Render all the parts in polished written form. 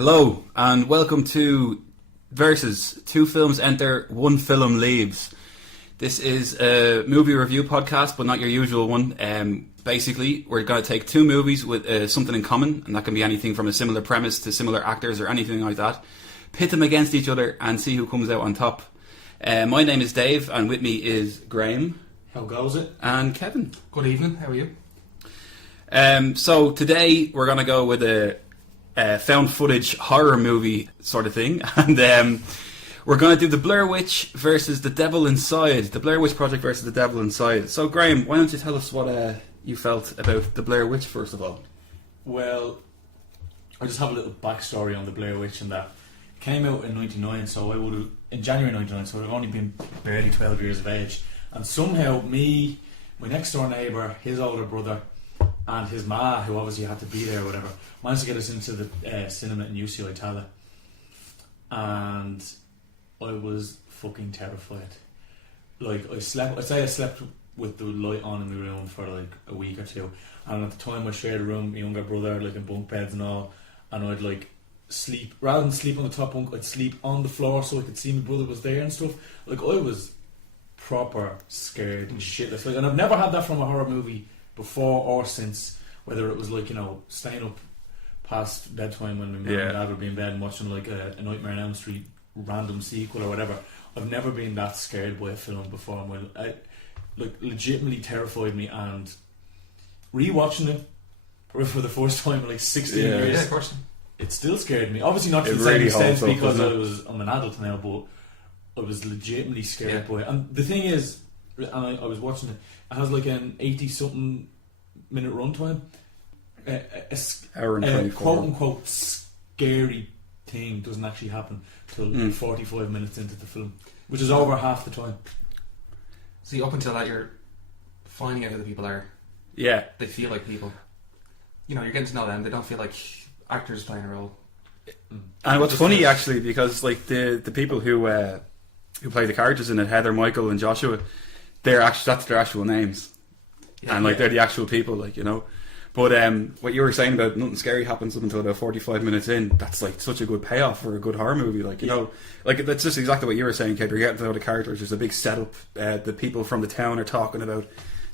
Hello and welcome to Versus. Two films enter, one film leaves. This is a movie review podcast, but not your usual one. Basically, we're going to take two movies with something in common, and that can be anything from a similar premise to similar actors or anything like that. Pit them against each other and see who comes out on top. My name is Dave, and with me is Graham. How goes it? And Kevin. Good evening, how are you? So today we're going to go with a found footage horror movie sort of thing, and we're going to do the Blair Witch versus the Devil Inside. The Blair Witch Project versus the Devil Inside. So Graham, why don't you tell us what you felt about the Blair Witch first of all? Well, I just have a little backstory on the Blair Witch, and that it came out in '99, so I would have in January '99, so I've only been barely 12 years of age, and somehow me, my next door neighbour, his older brother, and his ma, who obviously had to be there or whatever, managed to get us into the cinema in UCI Tala, and I was fucking terrified. Like, I'd say I slept with the light on in the room for like a week or two, and at the time I shared a room with my younger brother, like in bunk beds and all, and I'd like sleep, rather than sleep on the top bunk, I'd sleep on the floor so I could see my brother was there and stuff. Like, I was proper scared and shitless, like, and I've never had that from a horror movie before or since, whether it was like, you know, staying up past bedtime when my mum and dad would be in bed and watching like a Nightmare on Elm Street random sequel or whatever. I've never been that scared by a film before. It like legitimately terrified me, and rewatching it for the first time in like 16 years, yeah, of course, it still scared me. Obviously not to the really same extent holds up, because I'm an adult now, but I was legitimately scared by it. And the thing is, and I was watching it, it has like an 80-something minute runtime. Hour and 24. Quote-unquote scary thing doesn't actually happen till 45 minutes into the film, which is over half the time. See, up until that you're finding out who the people are. Yeah. They feel like people. You know, you're getting to know them. They don't feel like actors playing a role. And what's funny actually, because like the people who play the characters in it, Heather, Michael and Joshua, that's their actual names. Yeah, and like they're the actual people, like, you know. But what you were saying about nothing scary happens up until about 45 minutes in, that's like such a good payoff for a good horror movie, like, you know. Like, that's just exactly what you were saying, Kate. You're getting to know the characters, there's a big setup, the people from the town are talking about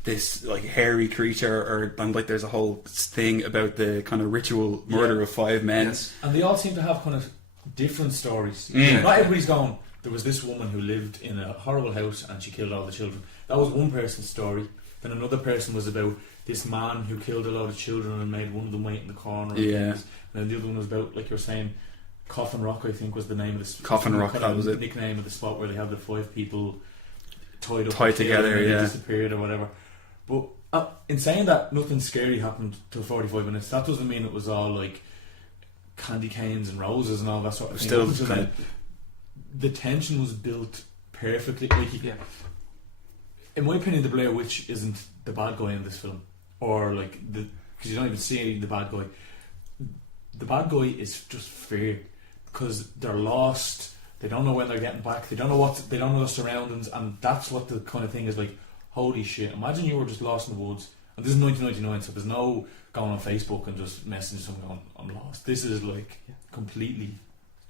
this like hairy creature, and like there's a whole thing about the kind of ritual murder of 5 men. Yes. And they all seem to have kind of different stories. Not everybody's going, there was this woman who lived in a horrible house and she killed all the children. That was one person's story. Then another person was about this man who killed a lot of children and made one of them wait in the corner. Yeah. And then the other one was about, like you're saying, Coffin Rock, I think was the name of this. Coffin Rock, that was it. Nickname of the spot where they had the 5 people tied together, and yeah. disappeared or whatever. But in saying that nothing scary happened till 45 minutes, that doesn't mean it was all like candy canes and roses and all that sort of thing. Still kind of, the tension was built perfectly. Like, in my opinion, the Blair Witch isn't the bad guy in this film, or like because you don't even see the bad guy. The bad guy is just fear, because they're lost. They don't know when they're getting back. They don't know the surroundings, and that's what the kind of thing is like. Holy shit! Imagine you were just lost in the woods, and this is 1999, so there's no going on Facebook and just messaging someone going, "I'm lost." This is like completely.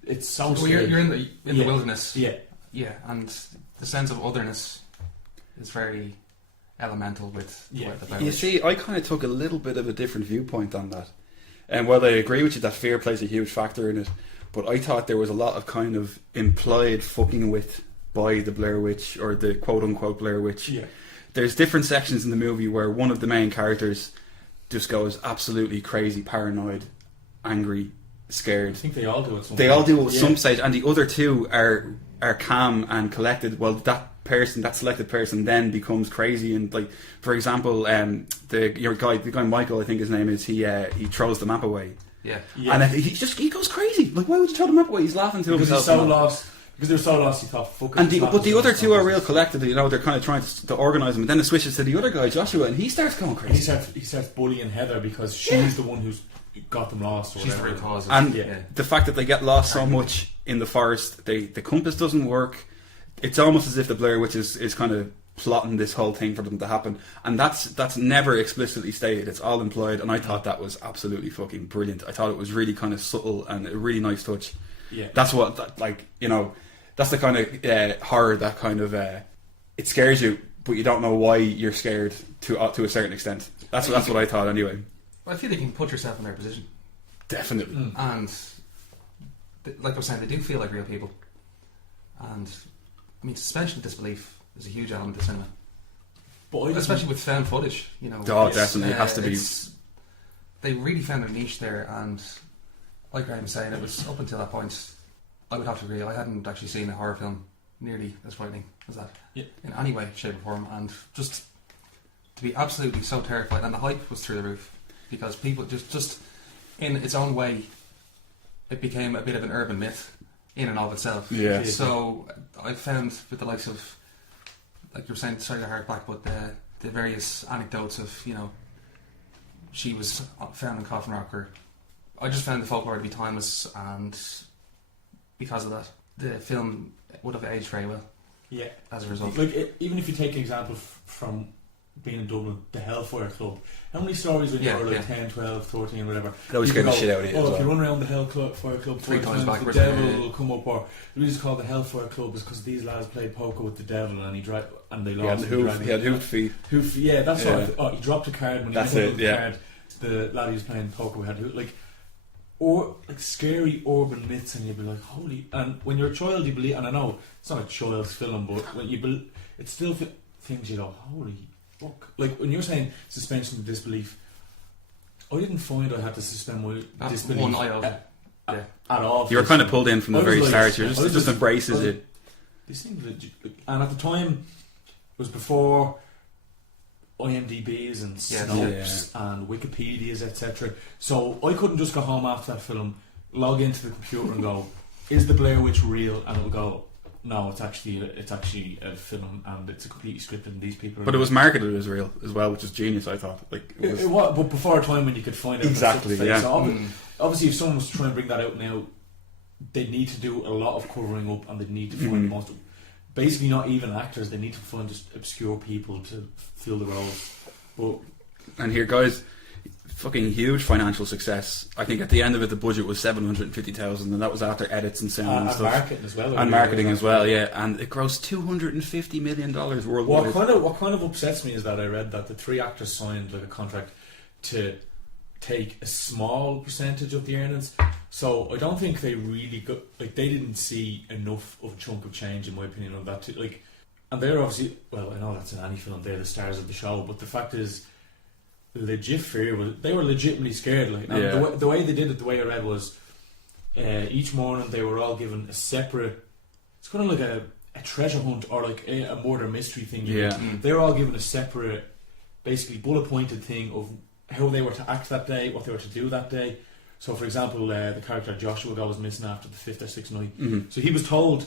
It's so. Well, you're in the wilderness. Yeah, and the sense of otherness is very elemental with the Blair You Witch. see, I kind of took a little bit of a different viewpoint on that, and while I agree with you that fear plays a huge factor in it, but I thought there was a lot of kind of implied fucking with by the Blair Witch, or the quote-unquote Blair Witch. Yeah. There's different sections in the movie where one of the main characters just goes absolutely crazy, paranoid, angry, scared. I think they all do it. They all do at some stage, and the other two are calm and collected. Well, that selected person, then becomes crazy, and like, for example, the guy Michael, I think his name is, he throws the map away. Yeah. And he goes crazy. Like, why would you throw the map away? He's laughing to himself. He's so lost. Because they're so lost, he thought, fuck it. But the other two are real collected, you know, they're kind of trying to organise them, and then it switches to the other guy, Joshua, and he starts going crazy. He starts bullying Heather because she's the one who's got them lost, or she's whatever. the root cause. And the fact that they get lost so much in the forest, the compass doesn't work. It's almost as if the Blair Witch is kind of plotting this whole thing for them to happen, and that's never explicitly stated. It's all implied, and I thought that was absolutely fucking brilliant. I thought it was really kind of subtle and a really nice touch. Yeah, That's what that's the kind of horror that kind of it scares you, but you don't know why you're scared to a certain extent. That's what I thought anyway. I feel you can put yourself in their position, Definitely. and like I was saying, they do feel like real people. And I mean, suspension of disbelief is a huge element of cinema, but especially with found footage. You know, Oh, definitely, it has to be. They really found a niche there, and like Graham was saying, it was up until that point. I would have to agree. I hadn't actually seen a horror film nearly as frightening as that in any way, shape, or form, and just to be absolutely so terrified. And the hype was through the roof because people just in its own way, it became a bit of an urban myth in and of itself. Yeah. So I found with the likes of, like you were saying, sorry to hark back, but the various anecdotes of, you know, she was found in Coffin Rock, or I just found the folklore to be timeless, and because of that, the film would have aged very well. Yeah, as a result. Like even if you take an example from being in Dublin, the Hellfire Club. How many stories when you were like 10, 12, 13, whatever? That was scaring the shit out of you. Oh, if you run around the Hellfire Club 3 times the backwards, devil will come up. Or the reason it's called the Hellfire Club is because these lads played poker with the devil and they lost. He had hoofed feet. Yeah, that's what. He dropped a card when that's he it. the card. The lad he was playing poker with had like scary urban myths, and you'd be like, holy. And when you're a child, you believe. And I know it's not a child's film, but when you it's still things you go, holy fuck. Like when you're saying suspension of disbelief, I didn't find I had to suspend my disbelief one iota. at all. You were kind of pulled in from the very start. It just embraces it. These things legit, and at the time, it was before IMDb's and Snopes and Wikipedia's, etc. So I couldn't just go home after that film, log into the computer and go, "Is the Blair Witch real?" And it'll go, "No, it's actually a film, and it's a completely scripted, and these people." But it was marketed as real as well, which is genius. I thought. Like it was, but before a time when you could find it exactly. Yeah. So obviously, if someone was to try and bring that out now, they need to do a lot of covering up, and they need to find the most. Basically, not even actors. They need to find just obscure people to fill the roles. But and here, guys, fucking huge financial success. I think at the end of it, the budget was 750,000, and that was after edits and sound and stuff, marketing as well. And marketing as well, yeah. And it grossed $250 million worldwide. What kind of upsets me is that I read that the 3 actors signed like a contract to take a small percentage of the earnings. So I don't think they really got, like, they didn't see enough of a chunk of change, in my opinion, of that. And they're obviously, well, I know that's in any film, they're the stars of the show, but the fact is, legit fear was, they were legitimately scared. Like, and the way they did it, the way I read was, each morning they were all given a separate. It's kind of like a treasure hunt or like a murder mystery thing. Yeah, they were all given a separate, basically bullet pointed thing of how they were to act that day, what they were to do that day. So, for example, the character Joshua was missing after the 5th or 6th night. So he was told,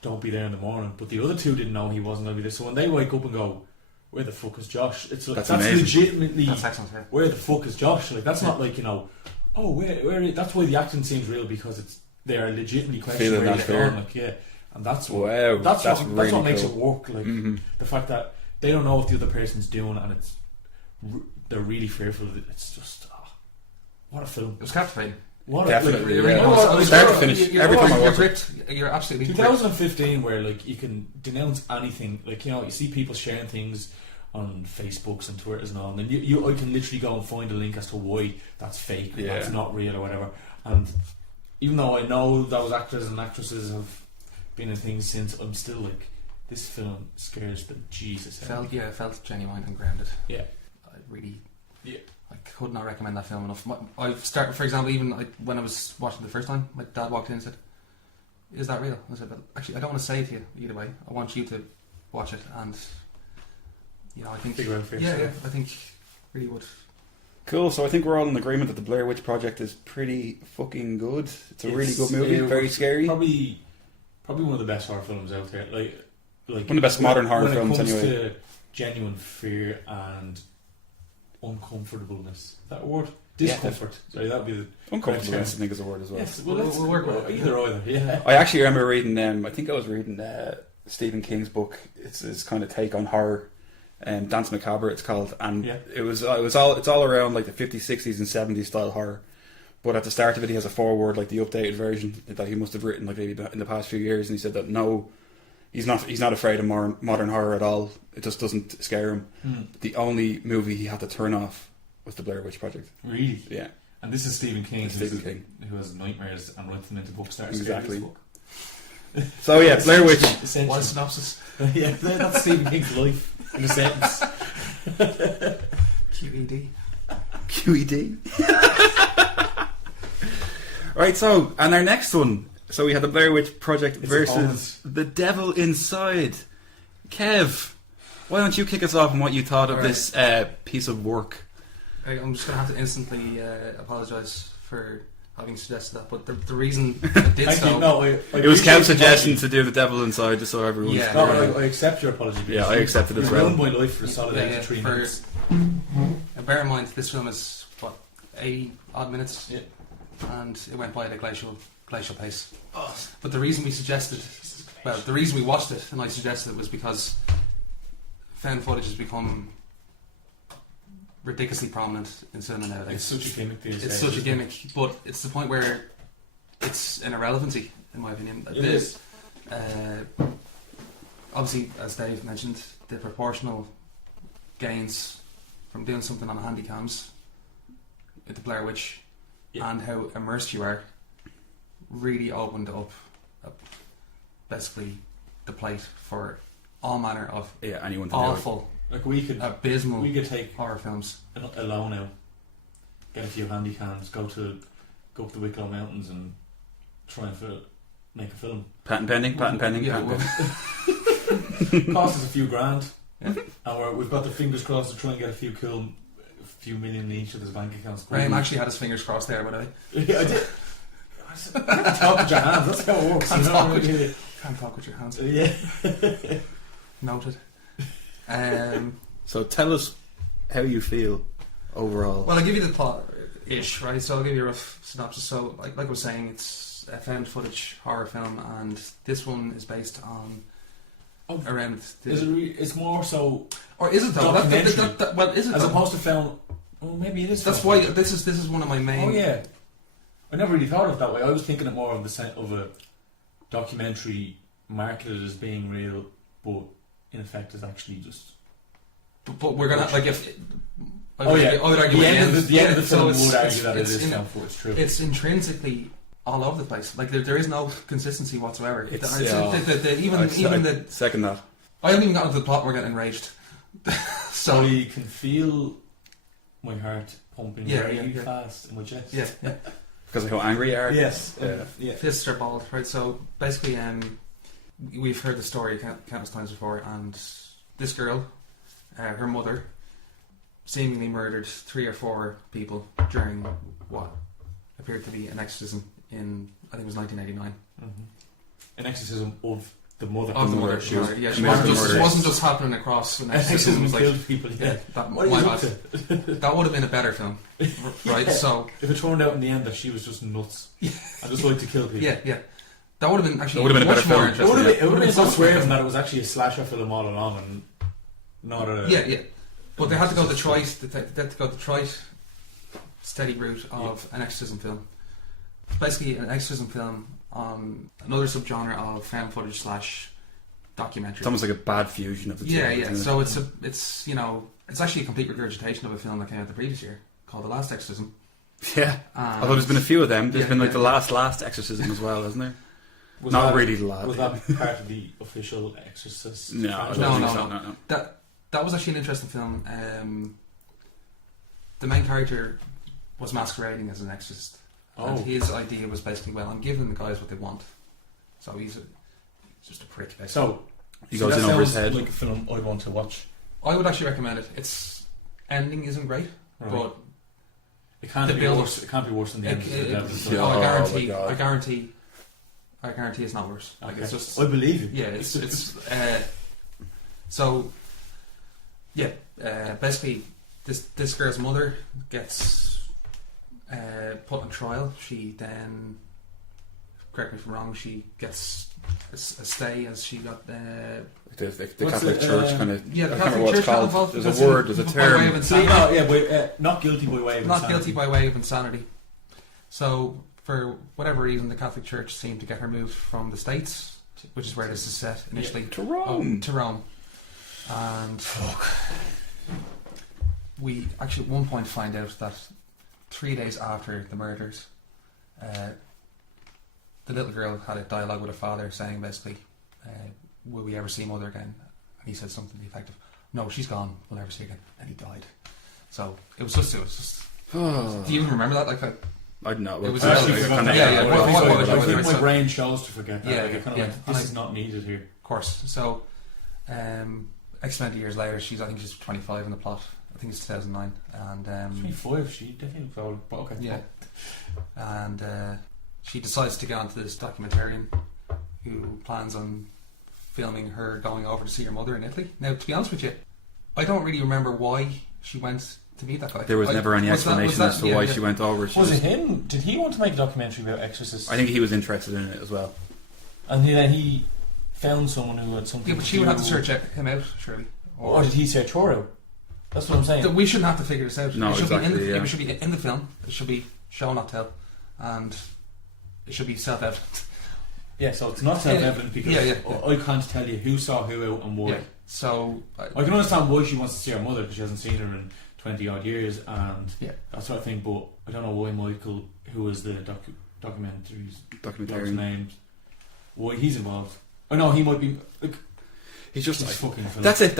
"Don't be there in the morning." But the other 2 didn't know he wasn't going to be there. So when they wake up and go, "Where the fuck is Josh?" It's like, that's legitimately, that's excellent, yeah. Where the fuck is Josh? Like, that's not like, you know, oh, where that's why the acting seems real, because they are legitimately questioning where they're going. Like, yeah, and that's what that's what makes it work. Like the fact that they don't know what the other person's doing, and they're really fearful of it. It's just what a film. It was captivating. Definitely, Start to finish. Every time I watch it, you're absolutely 2015, where like you can denounce anything. Like, you know, you see people sharing things on Facebooks and Twitters and all, and then I can literally go and find a link as to why that's fake, or that's not real, or whatever. And even though I know those actors and actresses have been in things since, I'm still like, this film scares the Jesus out of me. It felt genuine and grounded. Yeah, I really. Yeah. I could not recommend that film enough. I've started, for example, even when I was watching the first time, my dad walked in and said, "Is that real?" I said, "Well, actually, I don't want to say it to you either way. I want you to watch it." And you know, I think figure out for I think really would. Cool. So I think we're all in agreement that the Blair Witch Project is pretty fucking good. It's a really good movie. Very scary. Probably one of the best horror films out there. Like one of the best modern horror films. When it comes anyway, to genuine fear and uncomfortableness. That word? Discomfort. Sorry, that would be the uncomfortableness. I think is a word as well. Yes, we'll work with either. Yeah. I actually remember reading. I think I was reading Stephen King's book. It's his kind of take on horror. Dance Macabre, it's called, and it's all around like the 50s, 60s, and 70s style horror. But at the start of it, he has a foreword, like the updated version that he must have written like maybe in the past few years, and he said that no, he's not afraid of modern horror at all. It just doesn't scare him. The only movie he had to turn off was the Blair Witch Project. Really? Yeah. And this is Stephen King. King, who has nightmares and writes them into books. Exactly. So yeah, Blair Witch. What a synopsis. Yeah, that's Stephen King's life in a sentence. QED. QED. Right, so, and our next one. So we had the Blair Witch Project versus The Devil Inside. Kev, why don't you kick us off on what you thought of this piece of work? I'm just going to have to instantly apologise for having suggested that, but the reason I did so... It was Kev's suggestion to do The Devil Inside, just so everyone's... Yeah, I accept your apology. Yeah, I accept it as well. You ruined my life for a solid 3 minutes. Bear in mind, this film is, 80 odd minutes? Yeah. And it went by at a glacial pace. Oh. But the reason we suggested... Well, the reason we watched it, and I suggested it, was because found footage has become ridiculously prominent in cinema nowadays. It's such a gimmick these days. It's such a gimmick, but it's the point where it's an irrelevancy, in my opinion. It is. Obviously, as Dave mentioned, the proportional gains from doing something on handy cams with the Blair Witch and how immersed you are really opened up basically the plate for all manner of anyone to awful, like we could take horror films alone now, get a few handy cams, go up the Wicklow Mountains and try and make a film. Patent pending. Yeah, cost us a few grand, and we've got the fingers crossed to try and get a few million in each of his bank accounts. Graham actually had his fingers crossed there, by the way. Yeah, I did. Talk with your hands. That's how it works. Can't talk with your hands. Yeah. Noted. So tell us how you feel overall. Well, I'll give you the plot-ish, right? So I'll give you a rough synopsis. So, like I was saying, it's a found footage horror film, and this one is based on around. It's more so, or is it though? Well, is it as though? opposed to film? Well, maybe it is. That's why this is one of my main. Oh yeah, I never really thought of it that way. I was thinking it more of a documentary marketed as being real, but in effect is actually just. But we're gonna I would argue the end of the film would argue that it is found footage. True. It's intrinsically all over the place. Like there is no consistency whatsoever. Second that. I haven't even got into the plot. We're getting enraged. So you can feel my heart pumping very fast in my chest. Yeah. Because of how angry you are. Yes. Fists are balled, right? So basically, we've heard the story countless times before, and this girl, her mother, seemingly murdered 3 or 4 people during what appeared to be an exorcism in, I think it was 1989. An exorcism of the mother. Of the mother. She wasn't just happening across an exorcism. It was killed people. Yeah. That would have been a better film, right? Yeah. So if it turned out in the end that she was just nuts, I just like to kill people. Yeah. That would have been actually. It would have been a better film. It would have been so swerving that it was actually a slasher film all along, and not a. Yeah. But they had to go the trite. They had to go the trite, steady route of an exorcism film. Basically, an exorcism film on another subgenre of found footage / documentary. It's almost like a bad fusion of the two. Yeah. So it's actually a complete regurgitation of a film that came out the previous year called The Last Exorcism. Yeah. Although there's been a few of them. There's been the last Exorcism as well, hasn't there? Was not that, really the last. Was that part of the official Exorcist? No. That was actually an interesting film. The main character was masquerading as an exorcist. And his idea was basically, well, I'm giving the guys what they want. So he's just a prick, basically. So he goes in over his head. Like a film I'd want to watch. I would actually recommend it. Its ending isn't great, but it can't be worse. It can't be worse than the ending of the Devil. I guarantee it's not worse. Like it's just. I believe you. Yeah, basically, this girl's mother gets put on trial. She then correct me if I'm wrong, she gets a stay as she got The What's Catholic the, Church kind of. yeah, the I can't Catholic remember what Church it's got called. involved There's because a word. There's a by term. way of insanity. not guilty by way of Not insanity. guilty by way of insanity. So, for whatever reason, the Catholic Church seemed to get her moved from the States, which is where this is set initially, To Rome. to Rome. And we actually at one point find out that 3 days after the murders, the little girl had a dialogue with her father saying basically, will we ever see Mother again? And he said something to the effect of, no, she's gone, we'll never see her again. And he died. So it was just do you even remember that? Like that? I don't know. It was I relevant. forgot that. Yeah. I think my So- brain chose to forget that. Yeah, Like, I kind of yeah. went, this is not needed here. Of course. So, X amount of years later, I think she's 25 in the plot. I think it's 2009, and 25, she definitely looks old, but okay. yeah, and she decides to get onto this documentarian who plans on filming her going over to see her mother in Italy. Now, to be honest with you, I don't really remember why she went to meet that guy. There was never any explanation as to why she went over. Was it him? Did he want to make a documentary about exorcists? I think he was interested in it as well. And then he found someone who had something. Yeah, but she would have to search him out, surely. Or did he search her out? That's what I'm saying. We shouldn't have to figure this out. No, it should exactly, be in the, yeah. It should be in the film. It should be show not tell, and it should be self-evident. Yeah, so it's not self-evident because I can't tell you who saw who out and why. Yeah. So I can understand why she wants to see her mother because she hasn't seen her in 20 odd years and that sort of thing. But I don't know why Michael, who was the documentarian named, why he's involved. I know he might be. He's just like, fucking. That's it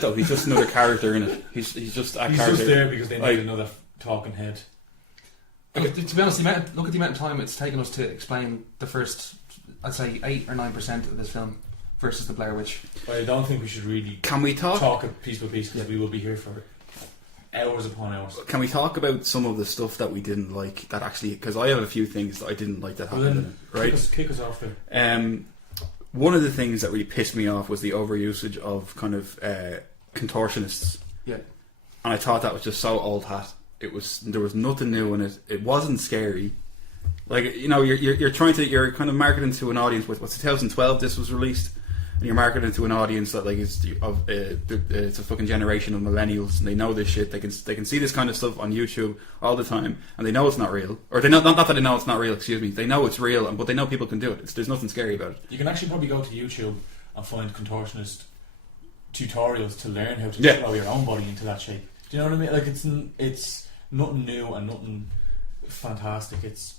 though. He's just another character in it. He's just a he's character. just there because they need another talking head. To be honest, look at the amount of time it's taken us to explain the first, I'd say 8 or 9% of this film versus the Blair Witch. I don't think we should really. Can we talk it piece by piece because we will be here for hours upon hours. Can we talk about some of the stuff that we didn't like? That actually, because I have a few things that I didn't like that happened. In it, right? Kick us off there. One of the things that really pissed me off was the overusage of kind of contortionists. Yeah. And I thought that was just so old hat. There was nothing new in it. It wasn't scary. Like, you know, you're you're kind of marketing to an audience with 2012 this was released, and you're marketing to an audience that like is it's a fucking generation of millennials, and they know this shit. They can see this kind of stuff on YouTube all the time, and they know it's not real, or they know not that they know it's not real. Excuse me, they know it's real, but they know people can do it. There's nothing scary about it. You can actually probably go to YouTube and find contortionist tutorials to learn how to throw your own body into that shape. Do you know what I mean? Like it's nothing new and nothing fantastic.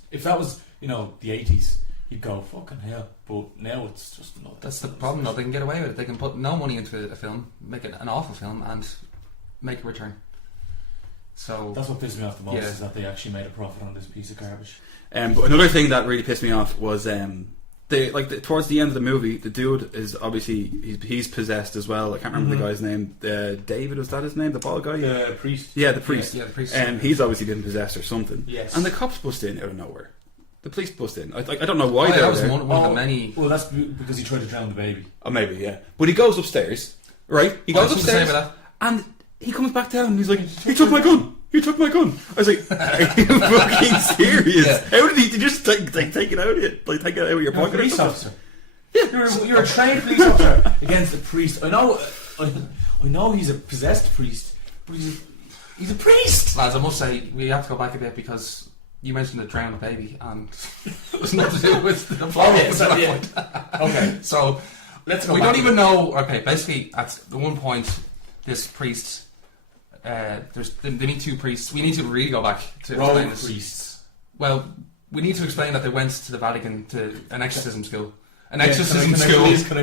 If that was the 80s, you'd go fucking hell. But now it's just not. That's the problem though. They can get away with it. They can put no money into a film, make it an awful film, and make a return. So that's what pissed me off the most is that they actually made a profit on this piece of garbage. But another thing that really pissed me off was towards the end of the movie, the dude is obviously he's possessed as well. I can't remember the guy's name. David, was that his name? The bald guy? The priest. Yeah, the priest. Yeah, the priest. He's obviously been possessed or something. Yes. And the cops bust in out of nowhere. The police bust in. I don't know why that was there. one of the many. Well, that's because he tried to drown the baby. Oh, maybe, yeah. But he goes upstairs, right? He goes upstairs, and he comes back down, and he's like, "He took my gun. He took my gun." I was like, "Are you fucking serious? Yeah. How did he just take it out of you? Like take it out of your pocket?" Police officer. Yeah, you're a trained police officer against a priest. I know he's a possessed priest, but he's a priest. Lads, I must say we have to go back a bit because you mentioned the drowned baby, and it was nothing to do with the plot. Okay, so let's go. We don't even know. Okay, basically at the one point, this priest. They need two priests. We need to really go back to explain this. Priests. Well, we need to explain that they went to the Vatican to an exorcism school. Can I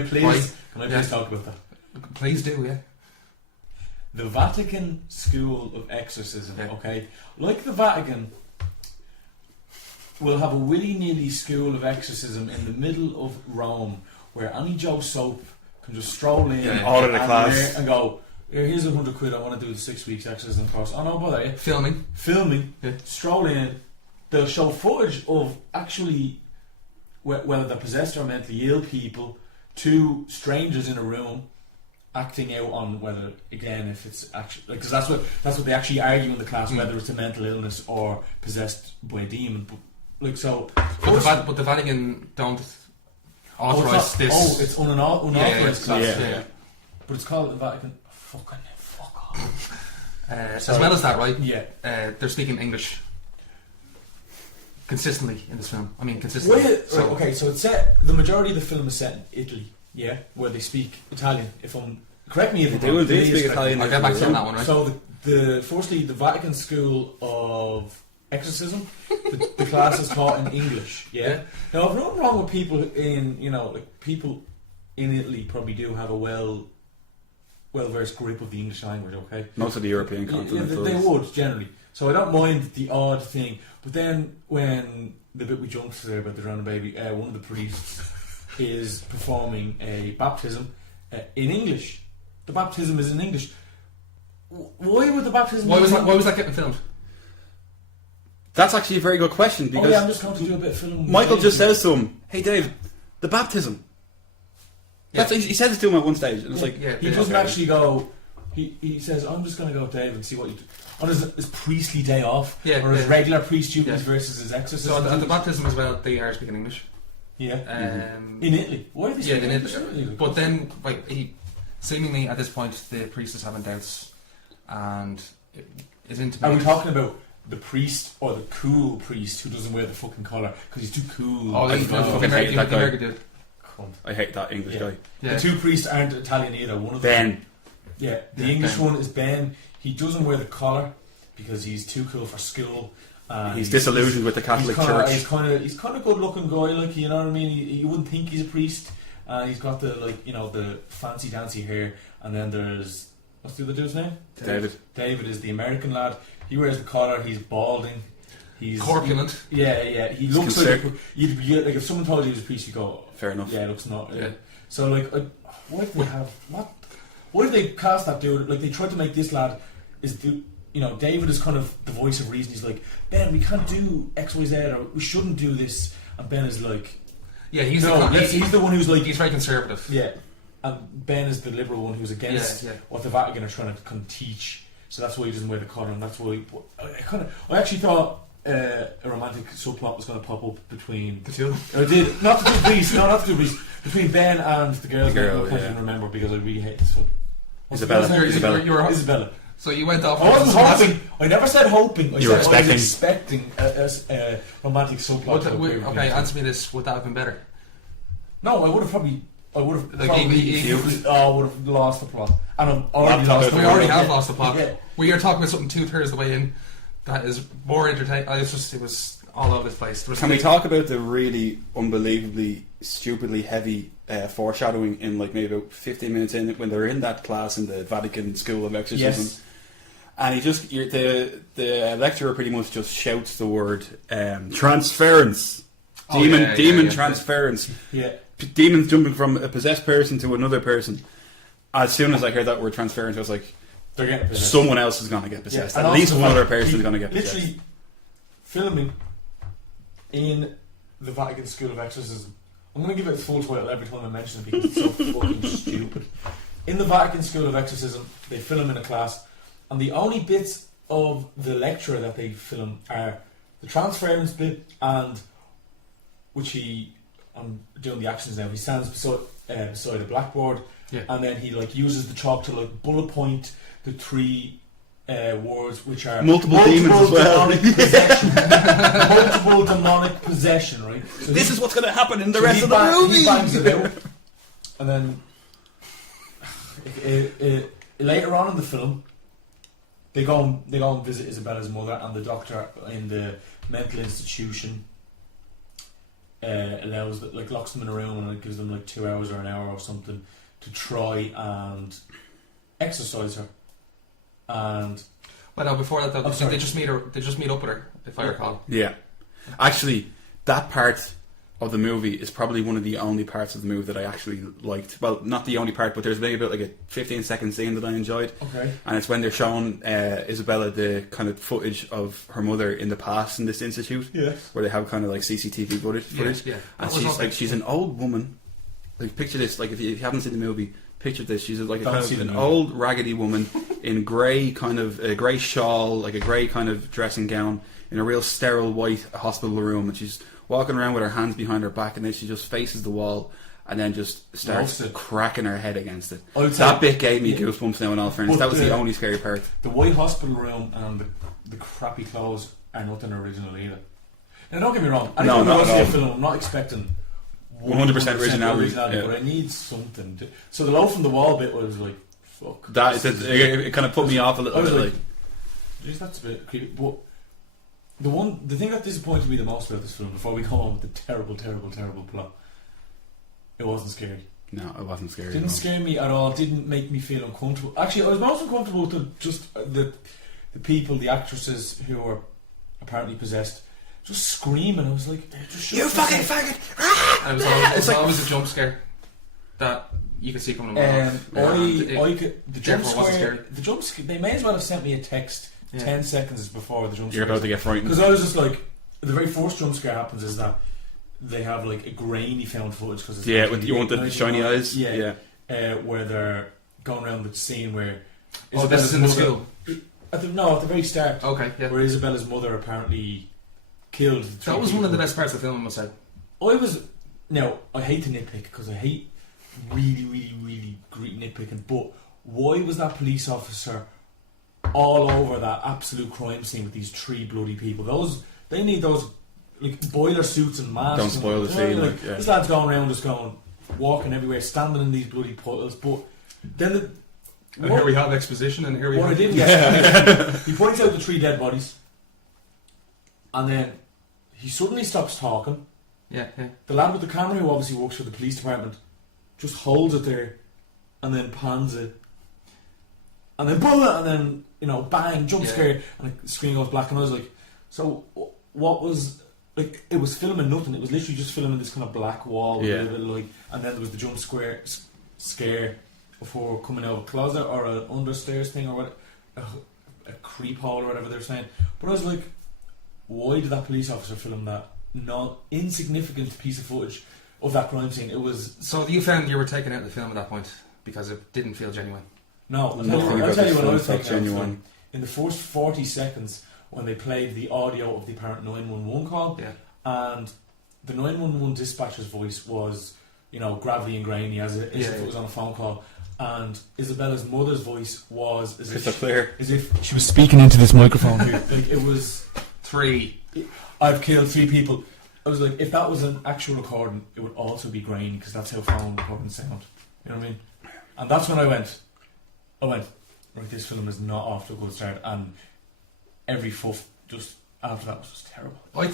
please talk about that? Please do, yeah. The Vatican School of Exorcism, okay? Like the Vatican will have a willy-nilly school of exorcism in the middle of Rome where any Joe Soap can just stroll in all of the class and go, here's £100, I want to do the 6 weeks exorcism course. Oh no, bother you. Filming, stroll in. They'll show footage of actually whether they're possessed or mentally ill people to strangers in a room acting out on whether, again, if it's actually, because that's what they actually argue in the class, whether it's a mental illness or possessed by a demon. But like so. But the Vatican don't authorise this. Oh, it's unauthorised class. Yeah. But it's called the Vatican. Fuck off. As well as that, right? Yeah. They're speaking English consistently in this film. I mean, consistently. So it's set. The majority of the film is set in Italy. Yeah, where they speak Italian. Correct me if I'm wrong. They speak Italian. I'll get back to that one, right? So firstly, the Vatican School of Exorcism, the class is taught in English. Yeah. Now, I've nothing wrong with people people in Italy probably do have a well-versed grip of the English language. Okay. Most of the European continent. They would generally. So I don't mind the odd thing. But then when the bit we jumped to there about the drowning baby, one of the priests is performing a baptism in English. The baptism is in English. Why would the baptism? Why was that getting filmed? That's actually a very good question because I'm just going to do a bit of film. Michael just says to him, "Hey Dave, the baptism." Yeah. He says it to him at one stage, and it's like he doesn't actually go. He says, "I'm just going to go, Dave, and see what you do." On his priestly day off, or his regular priest duties versus his exorcism. So at the baptism as well, they are speaking English. Yeah. In Italy. Why are they speaking English? But then, he seemingly at this point, the priest is having doubts, and is into. Are we talking about the priest or the cool priest who doesn't wear the fucking collar because he's too cool? I fucking hate that guy. Dude. I hate that English guy. Yeah. The two priests aren't Italian either. One of them. Ben. Yeah, the English one is Ben. He doesn't wear the collar because he's too cool for school. He's disillusioned with the Catholic Church. He's kind of good looking guy, like, you know what I mean. You wouldn't think he's a priest. He's got the the fancy dancy hair. And then there's what's the other dude's name? David. David is the American lad. He wears the collar. He's balding. He's corpulent. Yeah. He looks like if someone told you he was a priest, you go, fair enough. Yeah, it looks not. Yeah. So what if they have what? What if they cast that dude? Like, they tried to make this lad David is kind of the voice of reason. He's like, Ben, we can't do X, Y, Z, or we shouldn't do this. And Ben is like, he's the one who's like, he's very conservative. Yeah, and Ben is the liberal one who's against what the Vatican are trying to kind of teach. So that's why he doesn't wear the collar, and that's why I actually thought a romantic subplot was going to pop up between the two. I did not the two priests, between Ben and the girl. I can't even remember because I really hate this one. Isabella. So you went off. I wasn't hoping. I never said hoping. You were expecting. I was expecting a romantic subplot. Okay, answer me this. Would that have been better? No, I would have probably would have lost the plot. And we already have lost the plot. Yeah. We are talking about something 2/3 of the way in that is more entertaining. It was all over the place. Can we talk about the really unbelievably, stupidly heavy foreshadowing in maybe about 15 minutes in when they're in that class in the Vatican School of Exorcism? Yes. And the lecturer pretty much just shouts the word transference. Demon transference. Yeah. Demons jumping from a possessed person to another person. As soon as I heard that word transference, I was like, they're getting possessed. Someone else is going to get possessed. Yeah. At least one other person is going to get possessed. Literally filming in the Vatican School of Exorcism. I'm going to give it its full title every time I mention it because it's so fucking stupid. In the Vatican School of Exorcism, they film in a class, and the only bits of the lecture that they film are the transference bit and I'm doing the actions now. He stands beside a blackboard, and then he uses the chalk to bullet point the three words which are multiple demons as well. Demonic possession. Multiple demonic possession, right? So this is what's going to happen in the rest of the movie. He bangs it out, and then later on in the film, they go and visit Isabella's mother, and the doctor in the mental institution locks them in a room and gives them 2 hours or an hour or something to try and exorcise her. And before that, though, they just meet up with her, if I recall. Yeah, actually, that part of the movie is probably one of the only parts of the movie that I actually liked. Well, not the only part, but there's maybe about a 15-second scene that I enjoyed. Okay. And it's when they're showing Isabella the kind of footage of her mother in the past in this institute. Yes. Where they have kind of CCTV footage. Yeah. And she's an old woman. Picture this. If you haven't seen the movie, picture this. She's an old raggedy woman in grey grey shawl, a grey kind of dressing gown. in a real sterile white hospital room, and she's walking around with her hands behind her back, and then she just faces the wall and then just starts cracking her head against it. That bit gave me goosebumps now in all fairness. That was the only scary part. The white hospital room and the crappy clothes are nothing original either. Now don't get me wrong, I'm not expecting 100% originality, but I need something. So the low from the wall bit was like, fuck. It kind of put me off a little bit. Like, geez, that's a bit creepy. But the thing that disappointed me the most about this film, before we come on with the terrible, terrible, terrible plot, it wasn't scary. No, it wasn't scary. Didn't scare me at all. Didn't make me feel uncomfortable. Actually, I was most uncomfortable to just the people, the actresses who were apparently possessed, just screaming. I was like, "You fucking faggot!" And it was always a jump scare that you could see coming along. The jump scare. They may as well have sent me a text 10 seconds before the jump scare. You're about to get frightened. Because I was just like, the very first jump scare happens is that they have like a grainy found footage because you want the shiny eyes, where they're going around the scene where this is in the school. At the very start. Okay, yeah. Where Isabella's mother apparently killed. That was one of the best parts of the film, I must say. I hate to nitpick because I hate really, really, really great nitpicking. But why was that police officer all over that absolute crime scene with these 3 bloody people? They need those. Like boiler suits and masks. Don't spoil the scene. This lad's going around just walking everywhere, standing in these bloody puddles. But then here we have exposition, and here we have. I didn't get. He points out the 3 dead bodies, and then he suddenly stops talking. Yeah. The lad with the camera, who obviously works for the police department, just holds it there, and then pans it, and then bullet, and then bang, jump scare, and the screen goes black, and I was like, so what was? Like, it was filming nothing. It was literally just filming this kind of black wall with a little bit of light, and then there was the jump scare before coming out of a closet or an understairs thing or what, a creep hole or whatever they're saying. But I was like, why did that police officer film that not insignificant piece of footage of that crime scene? It was. So you found you were taken out of the film at that point because it didn't feel genuine? No, I'll tell you what I was taken out of the film. In the first 40 seconds, when they played the audio of the apparent 911 call, and the 911 dispatcher's voice was, gravelly and grainy as if it was on a phone call, and Isabella's mother's voice was as if she was speaking into this microphone here. Like, it was 3. I've killed 3 people. I was like, if that was an actual recording, it would also be grainy because that's how phone recordings sound. You know what I mean? And that's when I went, right, this film is not off to a good start, and every fuff just after that was just terrible. I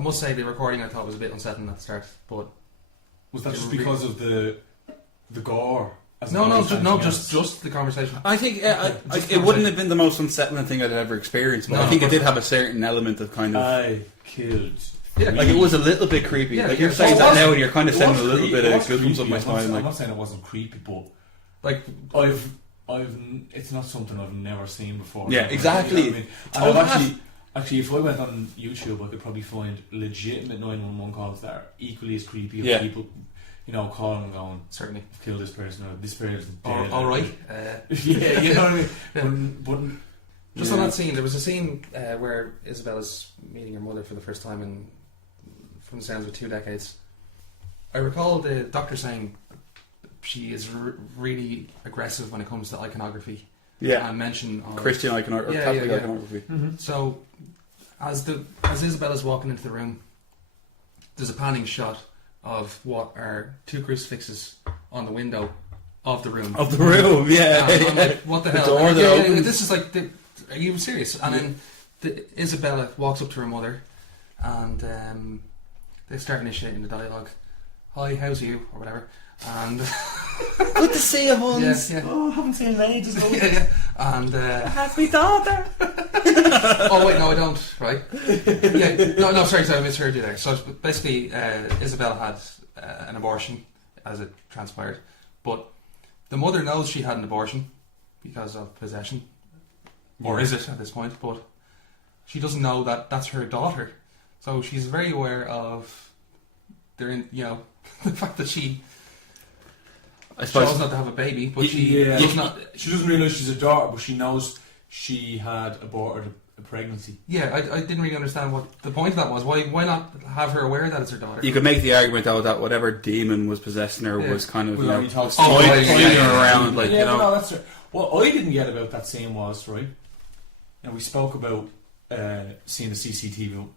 must say, the recording I thought was a bit unsettling at the start, but was that just because of the gore? No, just the conversation. I think it wouldn't have been the most unsettling thing I'd ever experienced, but I think it did have a certain element of kind of. I killed. Yeah, like it was a little bit creepy. Yeah, like you're saying that now, and you're kind of sending a little bit of goosebumps up my spine. I'm not saying it wasn't creepy, but like it's not something I've never seen before. Yeah, exactly. You know what I mean? Actually, if I went on YouTube, I could probably find legitimate 911 calls that are equally as creepy. Of people, calling and going, certainly, I've killed this person, or this person's dead. All right. Yeah, you know what I mean. But just on that scene, there was a scene where Isabella's meeting her mother for the first time in, from the sounds of 2 decades. I recall the doctor saying she is really aggressive when it comes to iconography. Yeah, and mention of Christian iconography, Catholic iconography. Mm-hmm. So, as Isabella's walking into the room, there's a panning shot of what are 2 crucifixes on the window of the room. Of the room, yeah. I'm like, what the hell? The door that opens. This is like, are you serious? And then Isabella walks up to her mother, and they start initiating the dialogue. Hi, how's you? Or whatever. And good to see you, Hans. Yeah. Oh, I haven't seen you in ages. And happy daughter. Oh wait, no, I don't. Right? Yeah. No. Sorry, I misheard you there. So basically, Isabella had an abortion, as it transpired, but the mother knows she had an abortion because of possession, or is it at this point? But she doesn't know that that's her daughter. So she's very aware of the fact that she. I suppose chose not to have a baby, but she doesn't realise she's a daughter, but she knows she had aborted a pregnancy. Yeah, I didn't really understand what the point of that was. Why not have her aware that it's her daughter? You could make the argument though that whatever demon was possessing her was kind of toying her around, like you know. No, that's right. What I didn't get about that scene was right. And we spoke about seeing the CCTV.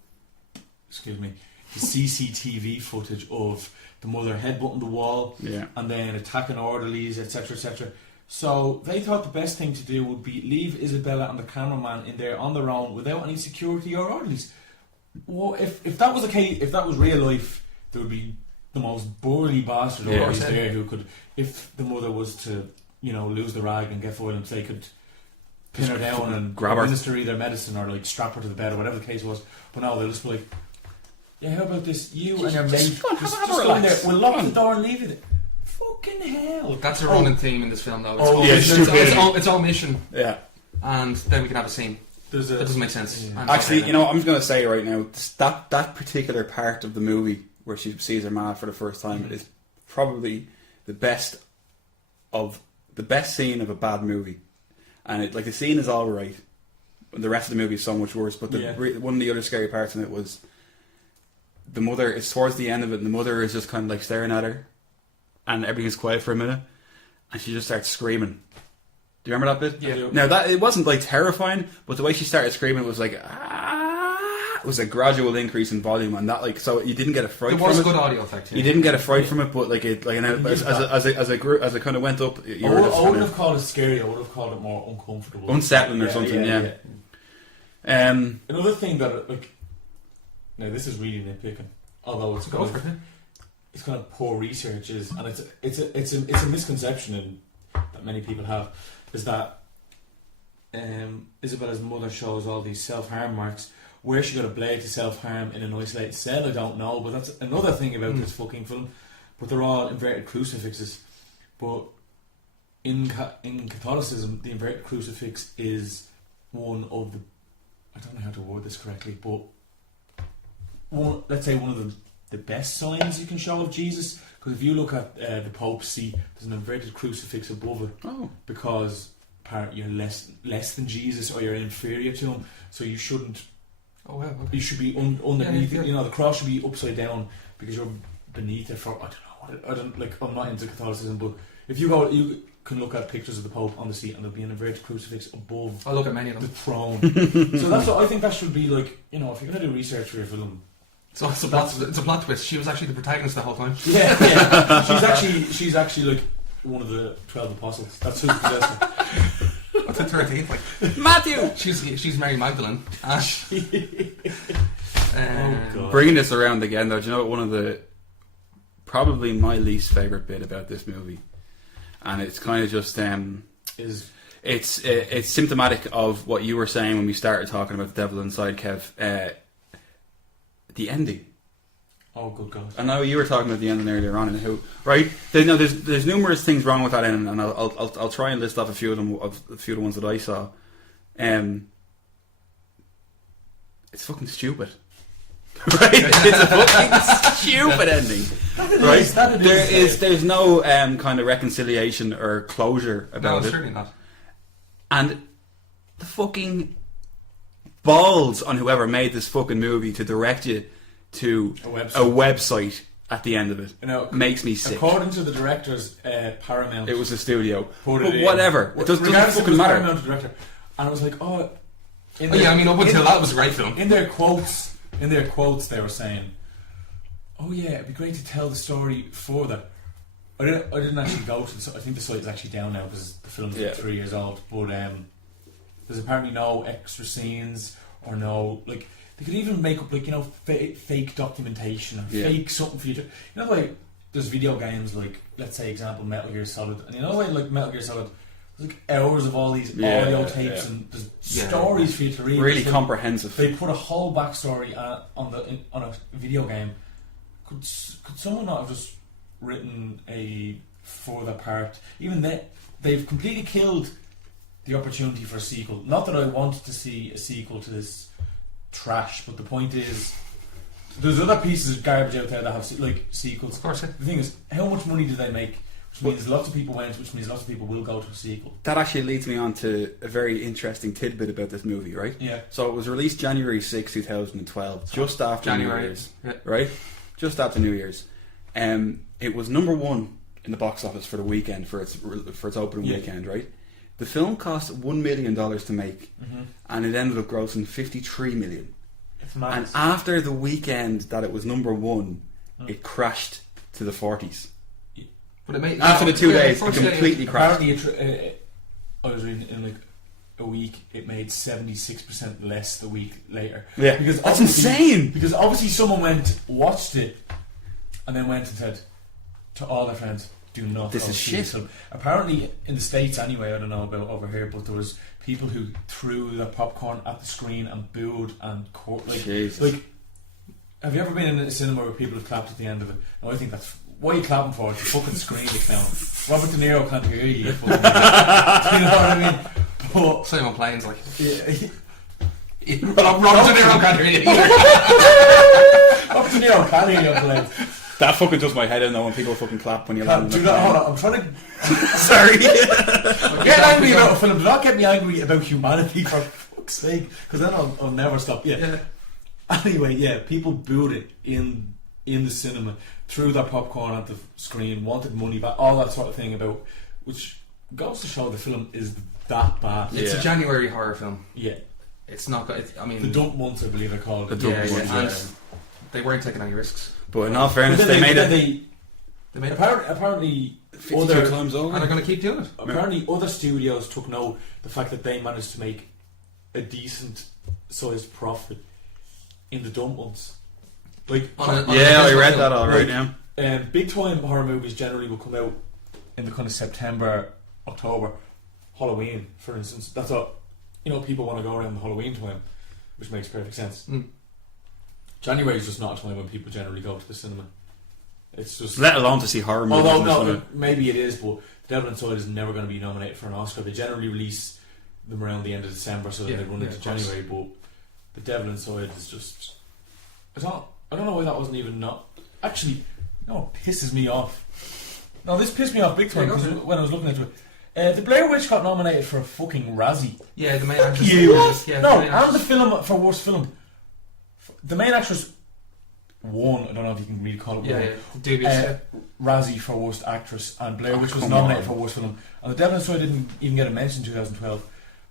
Excuse me, the CCTV footage of the mother headbutting the wall, and then attacking orderlies, etc., etc. So they thought the best thing to do would be leave Isabella and the cameraman in there on their own without any security or orderlies. Well, if that was the case, if that was real life, there would be the most burly bastard always there who could, if the mother was to, lose the rag and get violent, they could pin her down and grab her, administer either medicine or like strap her to the bed or whatever the case was. But no, they'll just be like, yeah, how about this? You and your mate just go in there. We'll lock the door and leave it. Fucking hell! That's a running theme in this film, though. It's all mission. Yeah, and then we can have a scene. That doesn't make sense. Yeah. Actually, I'm just going to say right now that particular part of the movie where she sees her ma for the first time is probably the best scene of a bad movie, and the scene is all right. The rest of the movie is so much worse. But one of the other scary parts in it was the mother. It's towards the end of it, and the mother is just kind of like staring at her. And everything's quiet for a minute, and she just starts screaming. Do you remember that bit? Yeah. Now it wasn't like terrifying, but the way she started screaming was like it was a gradual increase in volume, and that so you didn't get a fright. There was from a good audio effect. Yeah. You didn't get a fright from it, but as it kind of went up, I wouldn't have called it scary. I would have called it more uncomfortable, unsettling, or something. Yeah. Another thing that now this is really nitpicking, although it's kind of poor research and it's a misconception that many people have, is that Isabella's mother shows all these self-harm marks. Where she got a blade to self-harm in an isolated cell, I don't know, but that's another thing about this fucking film. But they're all inverted crucifixes. But in Catholicism, the inverted crucifix is one of the, I don't know how to word this correctly, but let's say one of the best signs you can show of Jesus, because if you look at the Pope's seat, there's an inverted crucifix above it, because you're less than Jesus, or you're inferior to him, so you shouldn't. Oh well, okay. You should be underneath it. The cross should be upside down because you're beneath it. I'm not into Catholicism, but if you go, you can look at pictures of the Pope on the seat, and there'll be an inverted crucifix above. I'll look at many of them. The throne. So that's what I think. That should be if you're going to do research for your film. So it's a plot twist. She was actually the protagonist the whole time. Yeah. She's actually one of the 12 apostles. That's who's possessed her. What's the 13th? Matthew. She's Mary Magdalene. Bringing this around again, though, do you know one of the probably my least favourite bit about this movie, and it's kind of just it's symptomatic of what you were saying when we started talking about the devil inside, Kev. The ending. Oh, good God! I know you were talking about the ending earlier on, and there's numerous things wrong with that ending, and I'll try and list off a few of them, a few of the ones that I saw. It's fucking stupid. Right? It's a fucking stupid ending. Right? There's no kind of reconciliation or closure about it. No, certainly not. And the fucking balls on whoever made this fucking movie to direct you to a website at the end of it makes me sick. According to the directors, Paramount, it was a studio, but whatever. It doesn't fucking matter. Paramount director, and I was like, up until that was a great film. In their quotes, they were saying, "Oh yeah, it'd be great to tell the story further." I didn't actually go to I think the site is actually down now because the film's 3 years old. But there's apparently no extra scenes or no they could even make up fake documentation or fake something for you to the way there's video games let's say example Metal Gear Solid, and the way Metal Gear Solid there's hours of all these audio tapes and there's stories for you to read. Really comprehensive. They put a whole backstory on a video game. Could someone not have just written a further part? Even they've completely killed the opportunity for a sequel. Not that I wanted to see a sequel to this trash, but the point is there's other pieces of garbage out there that have sequels. Of course. The thing is, how much money do they make which means lots of people went, which means lots of people will go to a sequel. That actually leads me on to a very interesting tidbit about this movie, right? Yeah. So it was released January 6, 2012, just after January. New Year's, Yeah. right? Just after New Year's. It was number one in the box office for the weekend, for its opening weekend, right? The film cost $1 million to make, and it ended up grossing $53 million. It's mad. And after the weekend that it was number one, it crashed to the 40s. But it made, After the 2 days, it first day- completely crashed. Apparently, I was reading in like a week, it made 76% less the week later. Yeah, because that's obviously- insane. Because obviously someone watched it, and then went and said to all their friends, "Do not This go is see shit." this film." Apparently, in the States anyway, I don't know about over here, but there was people who threw the popcorn at the screen and booed and Jesus. like. Have you ever been in a cinema where people have clapped at the end of it? No, I think that's what are you clapping for? It's a fucking screen, you clown. Robert De Niro can't hear you. You fucking do you know what I mean? But Same on planes, like. yeah, Robert De Niro can't hear you either. Robert De Niro can hear you on planes. That fucking does my head in though when people fucking clap when you land. Do not, hold on, I'm trying to Sorry. get angry about a film. Do not get me angry about humanity for fuck's sake, because then I'll never stop. Yeah. Anyway, yeah, people booed it in the cinema, threw their popcorn at the screen, wanted money back, all that sort of thing about, which goes to show the film is that bad. It's a January horror film. Yeah. It's not good. I mean, The dump months, I believe they're called. The dump months, and yeah. they weren't taking any risks. But in all fairness, But then they made it. They made it. Apparently 52 other times over. And they're going to keep doing it. Apparently, other studios took note the fact that they managed to make a decent sized profit in the dump months. Like, Yeah, I read that alright now. big time horror movies generally will come out in the kind of September, October, Halloween, for instance. That's what people want to go around the Halloween time, which makes perfect sense. January is just not a time when people generally go to the cinema. It's just Let alone to see horror movies. although in the cinema. no, maybe it is, but The Devil Inside is never going to be nominated for an Oscar. They generally release them around the end of December, so that they run into of course. January. But The Devil Inside is just I don't know why that wasn't even not actually. No, it pisses me off. No, this pissed me off big time because when I was looking into it, the Blair Witch got nominated for a fucking Razzie. Yeah, the main actress. You Yeah, no, the main and actress. the film for worst film. The main actress won. I don't know if you can really call it. Yeah, won. yeah. Dubious. Razzie for worst actress, and Blair Witch was come nominated on. for worst film. And The Devil Inside didn't even get a mention in 2012.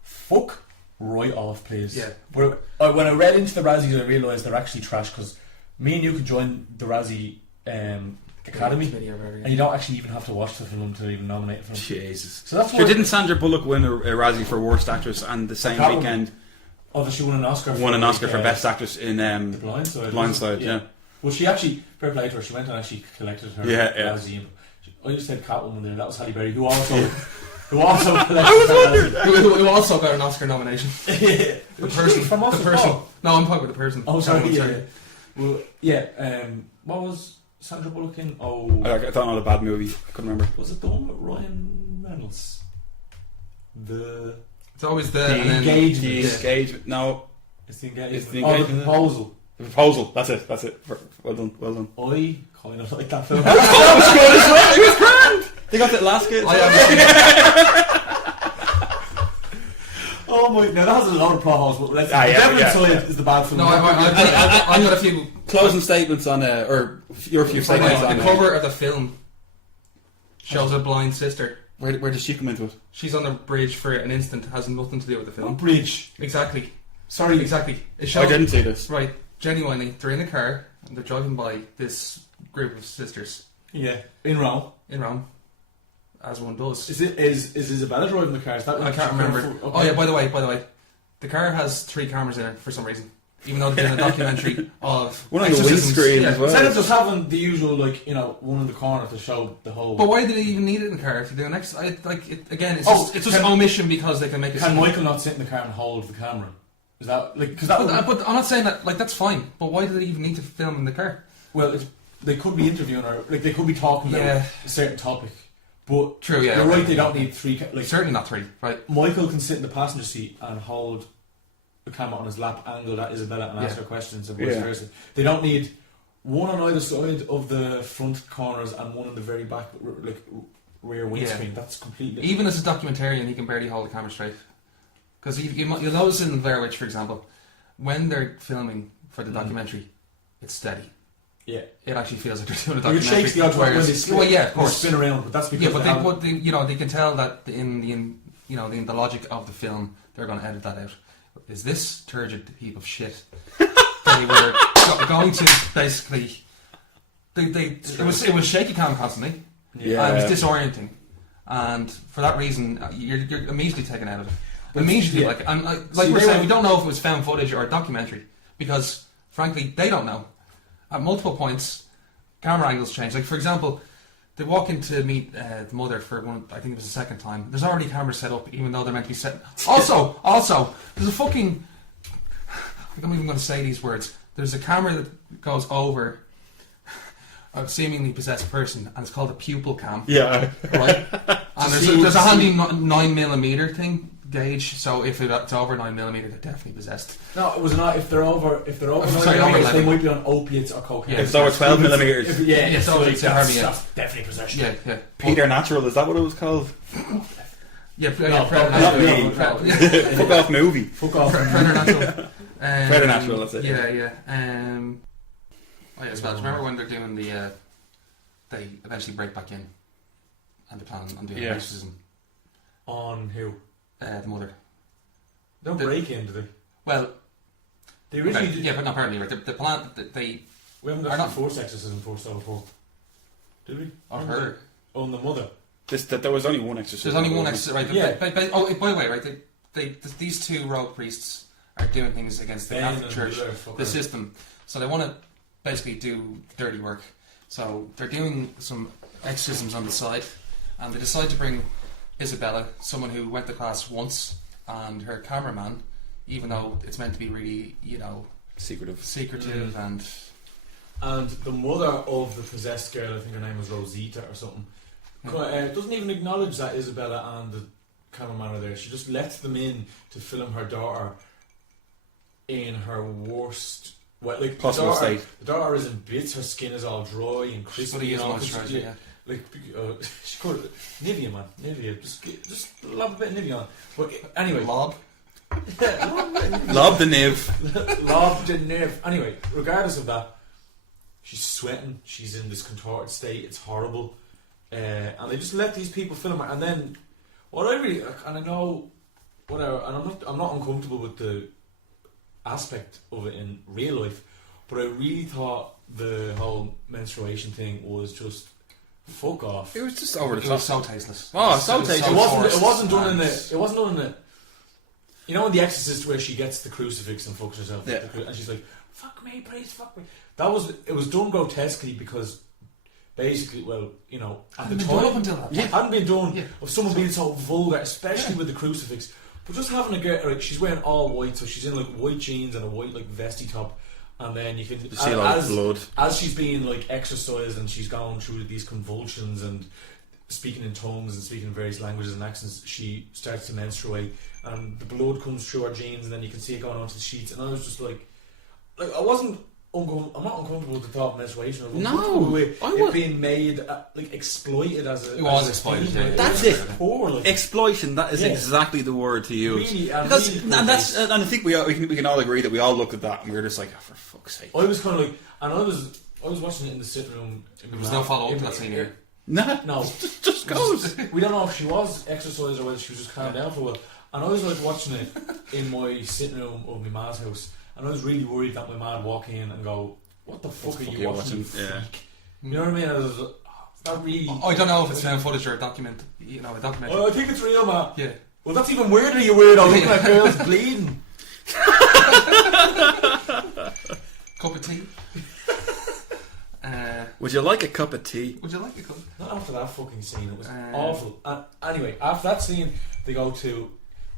Fuck right off, please. Yeah. But when I read into the Razzies, I realised they're actually trash because me and you could join the Razzie Academy, Committee or whatever, yeah. and you don't actually even have to watch the film to even nominate for it. Jesus. So that's Sure, why. didn't Sandra Bullock win a Razzie for Worst Actress, and the same Probably. weekend Obviously, won an Oscar. won an Oscar for Best Actress in The Blind Side. Blind Side, yeah. Well, she actually, fair play to her, she went and actually collected her Razzie. And I just said Catwoman there. That was Halle Berry, who also collected. I was wondering. Who also got an Oscar nomination. The person. from The Austin person. Paul. No, I'm talking about the person. Oh, sorry. Someone, Yeah. Well, yeah. What was Sandra Bullock in? Oh, I don't know the bad movie. I couldn't remember. was it the one with Ryan Reynolds? It's always the Engagement. The engagement. No, It's the engagement. It's the Oh, the engagement. proposal. the proposal. That's it. Well done. I kind of like that film. That was good as well. It was grand. They got the last kid. Oh my! Now that has a lot of plot holes, but let's. Ah, yeah, Devil yeah, Inside yeah. is the bad film. No, I've got a few. Closing statements on or your few statements on The cover of the film shows a blind sister. Where does she come into it? She's on the bridge for an instant. Has nothing to do with the What film. bridge? Exactly. Sorry, Exactly. It I shows, didn't see this. Right. Genuinely, they're in a car and they're driving by this group of sisters Yeah, in Rome. in Rome, as one does. Is Isabella driving the car? Is that I can't remember. Okay. Oh yeah. By the way, the car has 3 cameras in it for some reason. Even though they're doing a documentary of One on the exorcisms. windscreen Yeah. as well. Instead of just having the usual, one in the corner to show the whole. But why do they even need it in the car if they do an ex? Again, it's Oh, just an omission because they can make it. Can Michael not sit in the car and hold the camera? Is that because that? But I'm not saying that. That's fine. But why do they even need to film in the car? Well, they could be interviewing or they could be talking about Yeah. a certain topic. But True. Yeah. you're right. They don't need 3. Certainly not 3. Right. Michael can sit in the passenger seat and hold the camera on his lap, angled at Isabella, and ask her questions, and vice versa. They don't need one on either side of the front corners and one in the very back, rear windscreen. That's completely... Even as a documentarian, he can barely hold the camera straight. Because you'll notice in Blair Witch, for example, when they're filming for the documentary, it's steady. Yeah. It actually feels like they're doing a documentary. It shakes the odds when they spin, well, yeah, of course. Spin around, but that's because they can tell that in the logic of the film, they're going to edit that out. Is this turgid heap of shit they were going to basically... It was shaky cam constantly. Yeah. And it was disorienting. And for that reason, you're immediately taken out of it. Immediately, we're saying, we don't know if it was found footage or a documentary because, frankly, they don't know. At multiple points, camera angles change. Like, for example, they walk in to meet the mother for one. I think it was the second time. There's already cameras set up, even though they're meant to be set. Also, there's a fucking. I'm not even going to say these words. There's a camera that goes over a seemingly possessed person, and it's called a pupil cam. Yeah. Right. And there's a handy 9mm thing gauge. So if it's over 9mm, they're definitely possessed. No, it was not. If they're over 9mm, they might be on opiates or cocaine. If it's over 12mm. That's definitely possession. Yeah. Preternatural, is that what it was called? Yeah, Preternatural. Fuck off movie. Fuck off. Preternatural. Preternatural, that's it. Yeah. Oh yeah, so remember when they're doing the they eventually break back in and they plan on doing racism on who? The mother. They don't break in, do they? Well, they originally did. Yeah, but not apparently, right? The plan they we haven't got forced exorcism for so before, did we? Or her? On the mother. There was only one exorcism. There's only one exorcism, right? Yeah. By the way, right? These two rogue priests are doing things against the Catholic Church, the system. So they want to basically do dirty work. So they're doing some exorcisms on the side, and they decide to bring Isabella, someone who went to class once, and her cameraman, even though it's meant to be really, secretive and the mother of the possessed girl, I think her name was Rosita or something, doesn't even acknowledge that Isabella and the cameraman are there. She just lets them in to film her daughter in her worst possible state. The daughter is in bits. Her skin is all dry and crispy and all. She could Nivea, man. Nivea. Just lob a bit of Nivea on. But anyway, lob the niv. Lob the niv. Anyway, regardless of that, she's sweating. She's in this contorted state. It's horrible. And they just let these people film her. And then what I really and I know whatever. And I'm not uncomfortable with the aspect of it in real life, but I really thought the whole menstruation thing was just fuck off. It was just over the top. It was so tasteless. Oh, so tasteless. It wasn't done in the. You know in The Exorcist where she gets the crucifix and fucks herself, and she's like, "Fuck me, please, fuck me." It was done grotesquely because basically, at the time, hadn't been done of someone being so vulgar, especially with the crucifix. But just having a girl, she's wearing all white, so she's in white jeans and a white vesty top, and then you can see a lot of blood as she's being exercised and she's going through these convulsions and speaking in tongues and speaking in various languages and accents. She starts to menstruate, and the blood comes through her jeans, and then you can see it going onto the sheets. And I was just I wasn't. I'm not uncomfortable with the thought of menstruation. It being made exploited as a. It was exploited. That's it. Exploitation. That is exactly the word to use. Really, and I think we can all agree that we all looked at that and we were just like, oh, for fuck's sake. I was kind of and I was watching it in the sitting room. There was no follow up to that scene here. No, just goes. We don't know if she was exercised or whether she was just calmed down for a while. And I was watching it in my sitting room of my ma's house. And I was really worried that my man would walk in and go, "What the fuck are you watching?" Yeah. You know what I mean? I was that really. I don't know if it's found footage or a document. A documentary. I think it's real, man. Yeah. Well, that's even weirder. You weirdo looking at girls bleeding. Cup of tea. Would you like a cup of tea? Would you like a cup? Not after that fucking scene. It was awful. And anyway, after that scene, they go to.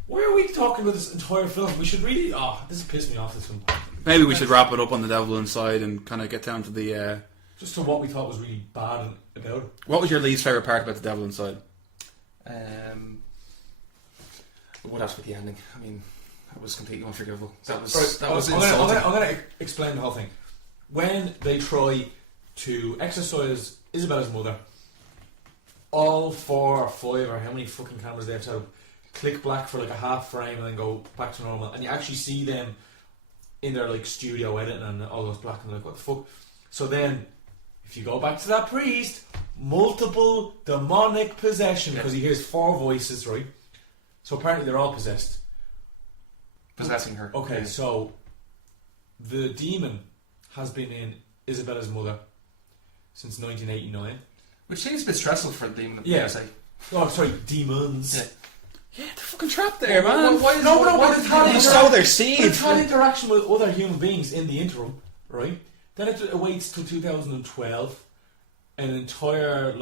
Why are we talking about this entire film? We should really... this has pissed me off, this one. Maybe we should wrap it up on The Devil Inside and kind of get down to the... Just to what we thought was really bad about it. What was your least favourite part about The Devil Inside? What else with the ending? I mean, that was completely unforgivable. That was insulting. I'm going to explain the whole thing. When they try to exorcise Isabella's mother, all 4 or 5 or how many fucking cameras they have to click black for like a half frame and then go back to normal, and you actually see them in their like studio editing and all goes black and they're like, what the fuck? So then if you go back to that priest, multiple demonic possession, because he hears 4 voices, right? So apparently they're all possessed. Possessing her. Okay, so the demon has been in Isabella's mother since 1989. Which seems a bit stressful for the demon. Yeah. I say. Oh, sorry, demons. Yeah. Yeah, they're fucking trapped there, man. Why did You sow their seed. It's had interaction with other human beings in the interim, right? Then it waits till 2012, an entire,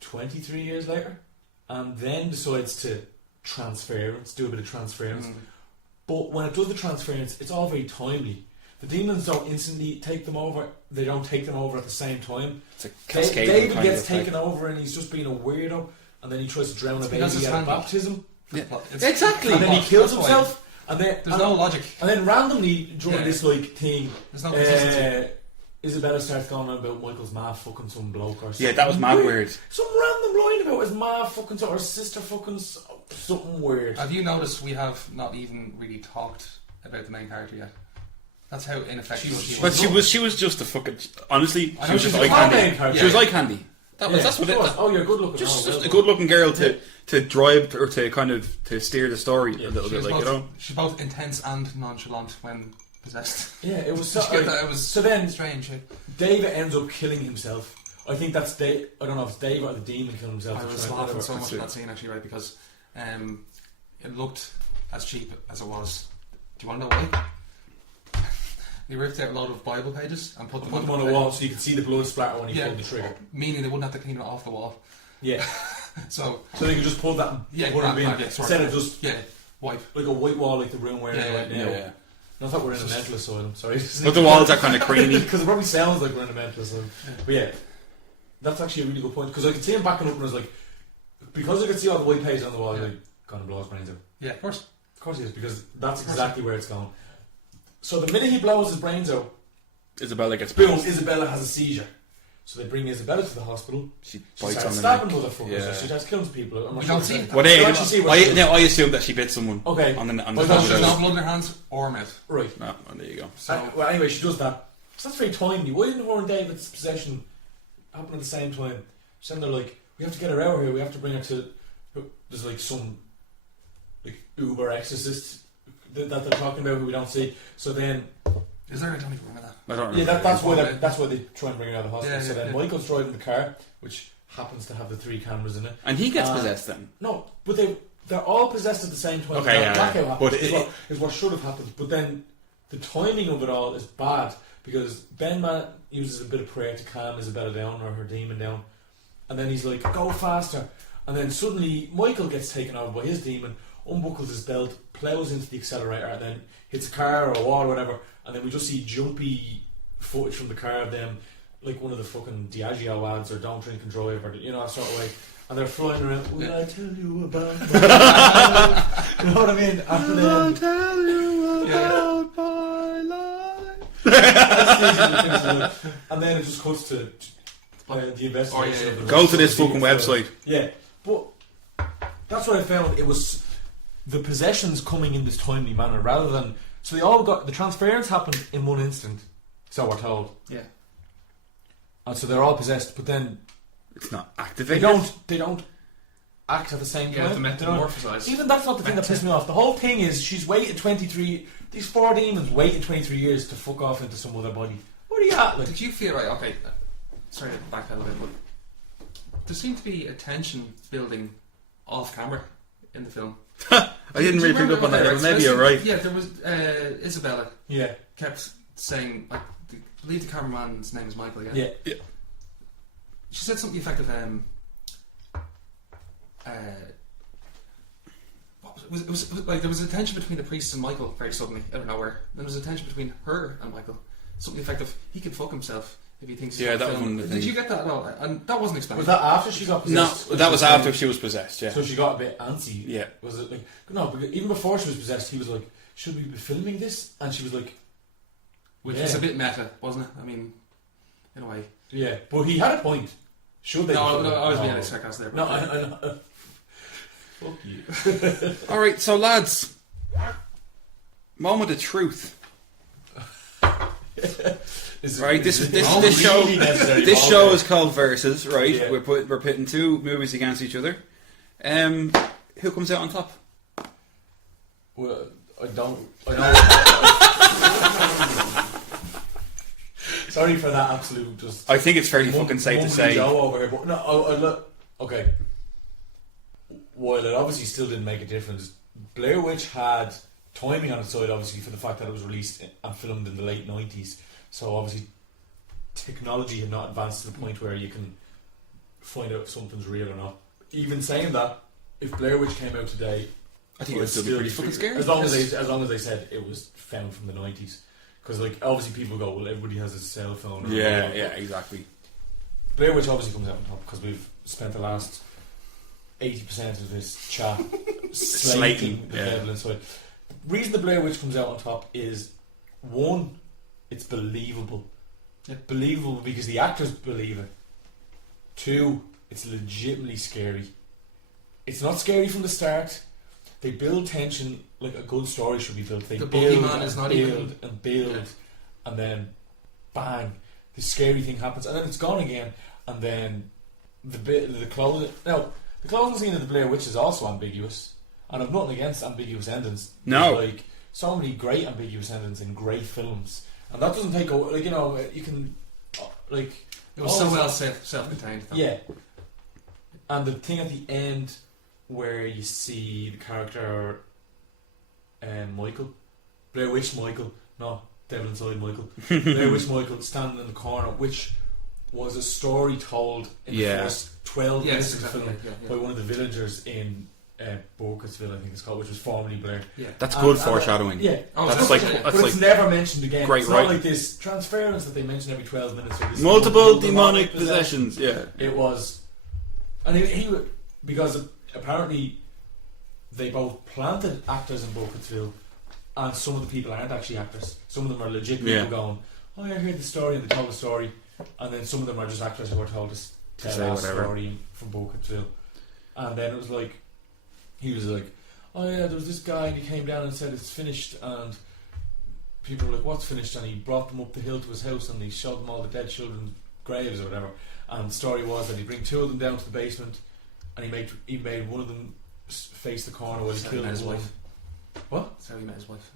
23 years later, and then decides to do a bit of transference. But when it does the transference, it's all very timely. The demons don't instantly take them over. They don't take them over at the same time. It's a cascading David kind gets of taken over and he's just being a weirdo, and then he tries to drown a baby because it's at a handy. baptism. Yeah. Exactly. And then he kills That's himself. And then There's no logic. And then randomly during this thing, There's no consistency. Isabella starts going on about Michael's ma fucking some bloke or something. Yeah, that was mad weird. Some random line about his ma fucking or his sister fucking something weird. Have you noticed we have not even really talked about the main character yet? That's how ineffective she But was. she was just a fucking. Honestly, I she know was just she's eye a candy. main character. She was eye candy. That's what it. Oh, you're good looking. Just well a good looking girl to drive or to kind of to steer the story a little bit, She's both intense and nonchalant when possessed. Yeah, it was so. Did you get that? It was so then strange. David ends up killing himself. I think that's Dave. I don't know if it's Dave or the demon killing himself. I was laughing so much at that scene actually, right? Because it looked as cheap as it was. Do you want to know why? They ripped out a load of Bible pages and put them on the wall so you could see the blood splatter when he pulled the trigger. Meaning they wouldn't have to clean it off the wall. Yeah. so they can just pull that and put it in instead of just wipe. Like a white wall like the room we're in right now. Yeah. I thought we're in a mental asylum, sorry. But the walls are kind of creamy. Because it probably sounds like we're in a mental asylum. But yeah, that's actually a really good point. Because I could see him backing up and I was like, because I could see all the white pages on the wall, like, gonna blow his brains out. Yeah, of course. Of course he is, because that's exactly where it's going. So the minute he blows his brains out, Isabella gets boom, Isabella has a seizure. So they bring Isabella to the hospital. She starts bites on the stabbing neck. motherfuckers. Yeah. She starts killing people. I'm not don't sure see if it. Well, I assume that she bit someone. Okay. On the Well, There's that's no blood in her hands or mouth. Right. No, well, there you go. So, Well, anyway, she does that. So that's very timely. Why didn't her and David's possession happen at the same time? So then they're like, we have to get her out of here. We have to bring her to. There's like some uber exorcist that they're talking about who we don't see. So then. is there? I don't even remember that. I don't Yeah, remember. that's why they try and bring her out of the hospital. Yeah, so then yeah. Michael's driving the car, which happens to have the 3 cameras in it. And he gets possessed then. No, but they're all possessed at the same time. Okay, yeah, Blackout yeah. happens, But is what should have happened. But then the timing of it all is bad because Ben Man uses a bit of prayer to calm Isabella down or her demon down, and then he's like, "Go faster!" And then suddenly Michael gets taken out by his demon, unbuckles his belt, plows into the accelerator, and then hits a car or a wall or whatever. And then we just see jumpy footage from the car of them, like one of the fucking Diageo ads or Don't Drink and Drive or that sort of way. And they're flying around. Will I tell you about my life? You know what I mean? After them, tell you about my life. and then it just cuts to the investigation. Of the Go to this fucking website. Yeah, but that's what I found. It was the possessions coming in this timely manner rather than. So they all got the transference happened in one instant. So we're told. Yeah. And so they're all possessed, but then It's not they activated. don't act at the same time. Yeah, to metamorphosize. Even that's not the thing that pissed me off. The whole thing is she's waited 23. These 4 demons waited 23 years to fuck off into some other body. What are you at? Like, Did you feel right? Okay, sorry to backpedal a bit, but there seemed to be a tension building off camera in the film. I didn't really pick up on that. But maybe you're right. Yeah, there was Isabella yeah, kept saying, I believe the cameraman's name is Michael. yeah. She said something effective. What was it? It was like there was a tension between the priest and Michael very suddenly out of nowhere. Then there was a tension between her and Michael. Something effective. He could fuck himself if he thinks. He's Yeah, on that was film. one of the Did things. you get that at all? And that wasn't expected. Was that after she got No, possessed? that was after she was possessed. Yeah. So she got a bit antsy. Yeah. Was it like no? Because even before she was possessed, he was like, "Should we be filming this?" And she was like, Which yeah. is a bit meta, wasn't it? I mean, in a way. "Yeah," but he had a point. Should they? No, I was being sarcastic there. No, I know. Fuck you. All right, so lads, moment of truth. Right, this show is called Versus. Right, Yeah. we're pitting two movies against each other. Who comes out on top? Well, I don't. Sorry for that absolute just. I think it's fairly fucking safe to say. Joe over here, but no, I look. Okay. While it obviously still didn't make a difference, Blair Witch had timing on its side, obviously, for the fact that it was released and filmed in the late 90s. So obviously, technology had not advanced to the point where you can find out if something's real or not. Even saying that, if Blair Witch came out today, I think it would still be pretty fucking scary. As long as they said it was found from the 90s, because like obviously people go, well, everybody has a cell phone. Or yeah, exactly. Blair Witch obviously comes out on top because we've spent the last 80% of this chat slating the devil inside. The reason the Blair Witch comes out on top is, one, it's believable. Believable because the actors believe it. Two, it's legitimately scary. It's not scary from the start. They build tension like a good story should be built. They build and build, and then bang, the scary thing happens, and then it's gone again, and then the closing. Now, the closing scene of the Blair Witch is also ambiguous, and I've nothing against ambiguous endings. No, there's like so many great ambiguous endings in great films, and that doesn't take away. Like, you know, you can like it was so well self-contained. Yeah, and the thing at the end where you see the character Michael, Blair Witch Michael, not Devil Inside Michael, Blair Witch Michael standing in the corner, which was a story told in the first 12 minutes of the film by one of the villagers in Burkittsville, I think it's called, which was formerly Blair. Yeah. That's good foreshadowing. Yeah, that's but it's never mentioned again. Great, it's not like this transference that they mention every 12 minutes. Or this multiple demonic possessions. Yeah, it was, and he because apparently they both planted actors in Burkittsville, and some of the people aren't actually actors. Some of them are legit people going, oh yeah, I heard the story, and they told the story, and then some of them are just actors who are told to tell that story from Burkittsville. And then it was like, he was like, oh yeah, there was this guy and he came down and said it's finished, and people were like, what's finished? And he brought them up the hill to his house and he showed them all the dead children's graves or whatever. And the story was that he'd bring two of them down to the basement, and he made one of them face the corner while he killed his wife. What? That's how he met his wife.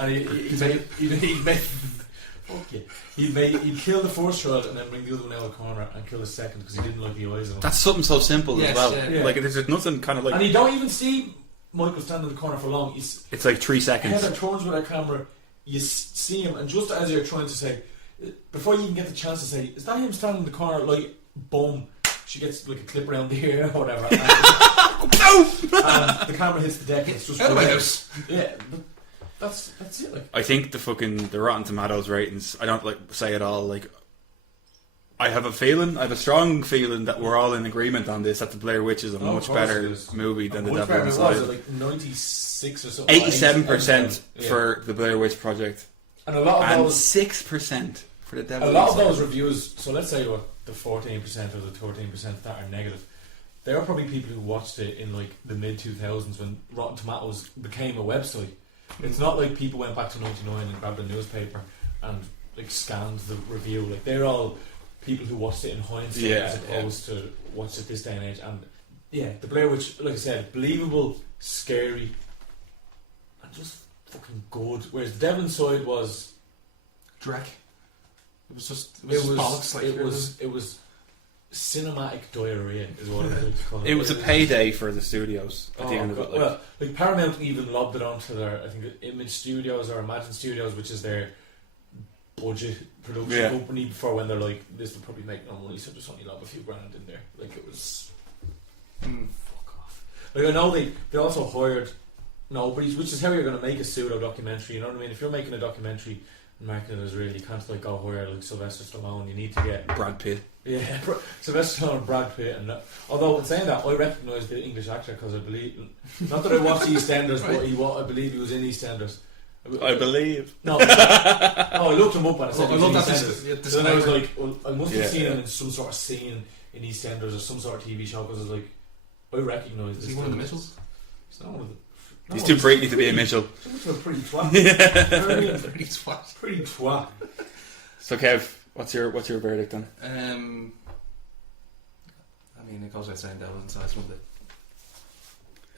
And he made fuck you. He'd kill the first child and then bring the other one out of the corner and kill the second because he didn't like the eyes of him. That's something so simple as well. Yeah. Like there's nothing kind of like. And you don't even see Michael standing in the corner for long. It's like 3 seconds. Heather turns with her camera. You see him, and just as you're trying to say, before you even get the chance to say, is that him standing in the corner? Like, boom. She gets like a clip around the ear or whatever, and the camera hits the deck. And it's just out of my house. Yeah, but that's it. Like, I think the Rotten Tomatoes ratings. I don't like say it all. Like, I have a strong feeling that we're all in agreement on this. That the Blair Witch is a much better movie than the Devil Inside. Was it like 96 or something? 87% for the Blair Witch Project, and a lot of those 6% for the Devil. A lot Inside. of those reviews. So let's say what the 14% or the 13% that are negative. There are probably people who watched it in like the mid 2000s when Rotten Tomatoes became a website. It's not like people went back to 99 and grabbed a newspaper and like scanned the review. Like, they're all people who watched it in hindsight as opposed to watched it this day and age. And yeah, the Blair Witch, like I said, believable, scary, and just fucking good. Whereas the Devil Inside was Drek. It was cinematic diarrhea is what I would call it. It was a payday for the studios at the end of it. Like. Well, like Paramount even lobbed it onto their, I think, Image Studios or Imagine Studios, which is their budget production company, before when they're like, this will probably make no money, so just only lob a few grand in there. Like, it was fuck off. Like, I know they also hired nobodies, which is how you're going to make a pseudo documentary. You know what I mean? If you're making a documentary and marketing it as real, you can't like go hire like Sylvester Stallone. You need to get Brad Pitt. Yeah, Sylvester Stallone and Brad Pitt. And although in saying that, I recognise the English actor because I believe, not that I watched EastEnders, but I believe he was in EastEnders. I believe. No. I looked him up and I said, I love that. then I was like, well, I must have Yeah. seen him in some sort of scene in EastEnders or some sort of TV show because I was like, I recognise this. Is he one of the Mitchells? He's not one of the. He's too pretty to be a Mitchell. Too much of a pretty twat. You know what I mean? Pretty twat. Pretty twat. So Kev, what's your verdict then? I mean, it goes without saying that wasn't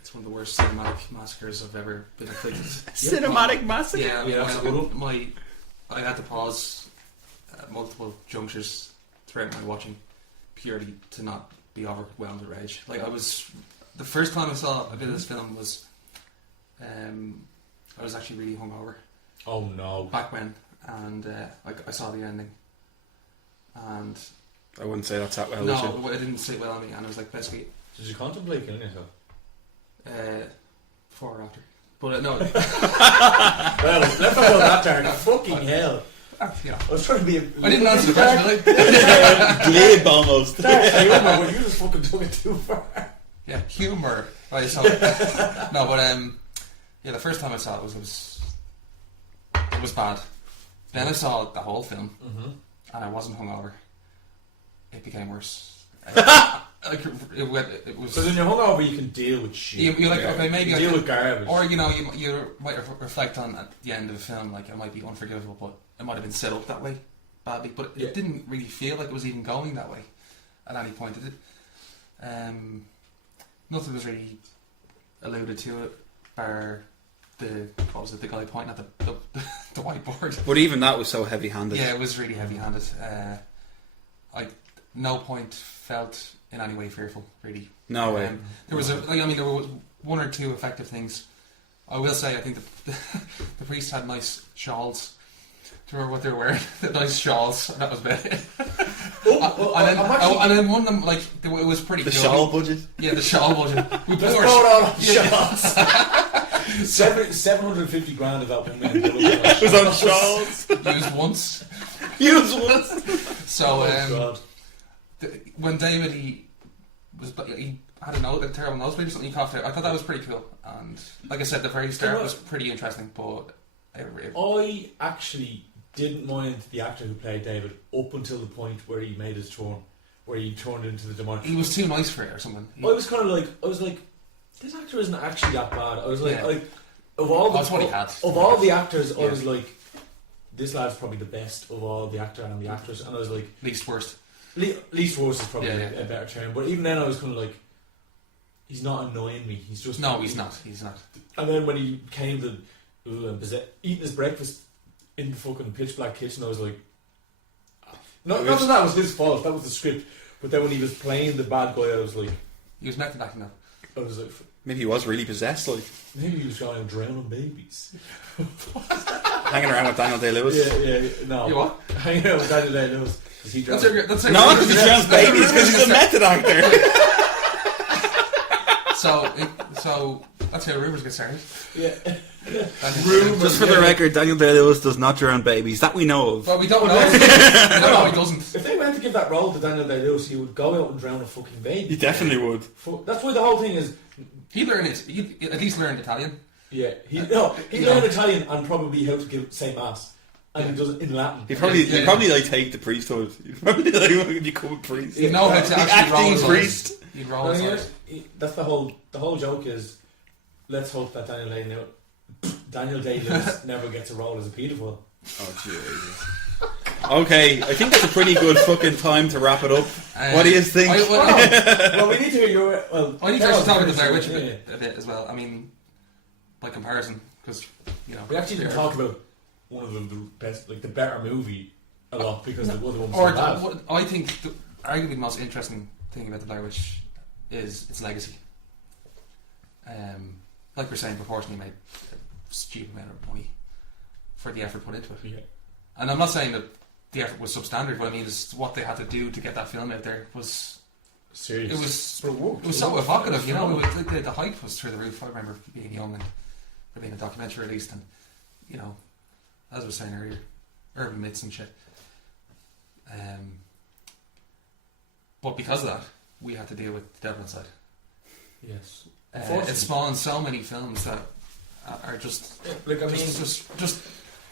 it's one of the worst cinematic massacres I've ever been inflicted. Cinematic massacre? Yeah, I mean, Yeah, that's a good one. I had to pause at multiple junctures throughout my watching purely to not be overwhelmed with rage. Like, the first time I saw a bit of this film was, I was actually really hungover. Oh no. Back when, and I saw the ending. And I wouldn't say that sat well. no, it didn't sit well on me, and I was like, basically, Did you contemplate killing yourself? before or after. But no, Well, let's not go that dark. Fucking hell. you know, I was trying to be I didn't answer the question, did I? Glib almost. But you just fucking took it too far. Yeah, humour. Right, so no, but yeah, the first time I saw it was bad. Then I saw the whole film, and I wasn't hungover. It became worse. It was. So then you're hungover, you can deal with shit. You're like, okay, maybe you I deal can, with garbage. or you might reflect on at the end of the film, like it might be unforgivable, but it might have been set up that way badly. But it didn't really feel like it was even going that way at any point. It did. Nothing was really alluded to it, bar the guy pointing at the whiteboard. But even that was so heavy-handed. Yeah, it was really heavy-handed. I no point felt in any way fearful, really. No way. There was there were one or two effective things. I will say, I think the priest had nice shawls. Do you remember what they were wearing? The nice shawls. And that was about it. And then one of them, like, it was pretty The cool. shawl budget? Yeah, the shawl budget. We Let's bought throw it on shawls. 750 grand of that one man. It was on shawls. used once. Used once. So God. when David he had a terrible nosebleed or something, he coughed out. I thought that was pretty cool, and like I said, the very start was pretty interesting. But I actually didn't mind the actor who played David up until the point where he made his turn, where he turned into the demonic. He was too nice for it or something. I was like, this actor isn't actually that bad. I was like, Yeah. like of all the That's what he had. of all the actors, I Yeah. was like, this lad's probably the best of all the actor and the actress, and I was like, Least worst. least worst is probably Yeah, a better term. But even then, I was kind of like, he's not annoying me. He's just No, he's not. He's not. And then when he came to eating his breakfast in the fucking pitch black kitchen, I was like, not that was his fault. That was the script. But then when he was playing the bad guy, I was like, He was method acting that. I was like, Maybe he was really possessed, like maybe he was going to drown on babies. hanging around with Daniel Day-Lewis. Yeah, no. You what? Hanging out with Daniel Day-Lewis because he drowns. That's No, because he drowns babies, because he's a method actor. So that's how rumours get started. Yeah. Rumours. Just for the record, Daniel Day-Lewis does not drown babies. That we know of. But we don't know. We don't know he doesn't. If they went to give that role to Daniel Day-Lewis, he would go out and drown a fucking baby. He definitely would. That's why the whole thing is. He'd learn it. He'd at least learn Italian. Yeah, he learned Italian and probably how to say mass, and he does it in Latin. He'd probably like take the priesthood. He'd probably like become a priest. He'd know how to The actually roll acting his priest. eyes. He'd roll his eyes. That's the whole joke is. Let's hope that Daniel Day-Lewis never gets a role as a paedophile. Oh Jesus. Okay, I think that's a pretty good fucking time to wrap it up. What do you think? Well, we need to hear your. Well, I need to actually talk about the Blair first, Witch a bit as well. I mean, by comparison, because we actually didn't talk about one of the best, like the better movie, a lot because the other one was or so bad. what I think, arguably the most interesting thing about the Blair Witch is its legacy. Like we're saying, proportionally made a stupid amount of money for the effort put into it. Yeah. And I'm not saying that the effort was substandard. What I mean is what they had to do to get that film out there was serious. It was so evocative, you know. The hype was through the roof. I remember being young and there being a documentary released, and you know, as I was saying earlier, urban myths and shit. But because of that, we had to deal with the devil inside. Yes. It spawned so many films that are just like I mean, just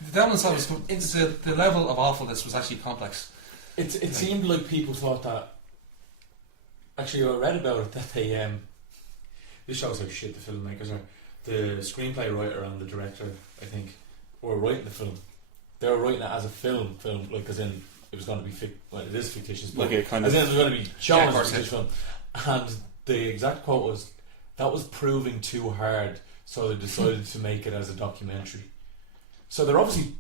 the Devil Inside was the level of awfulness was actually complex. It seemed like people thought that. Actually, I read about it that they this shows how shit the filmmakers are. The screenplay writer and the director, I think, were writing the film. They were writing it as a film, like as in it was going to be it is fictitious, but like kind as of in it was going to be shown as a course, fictitious film. And the exact quote was, "That was proving too hard, so they decided to make it as a documentary." So they're obviously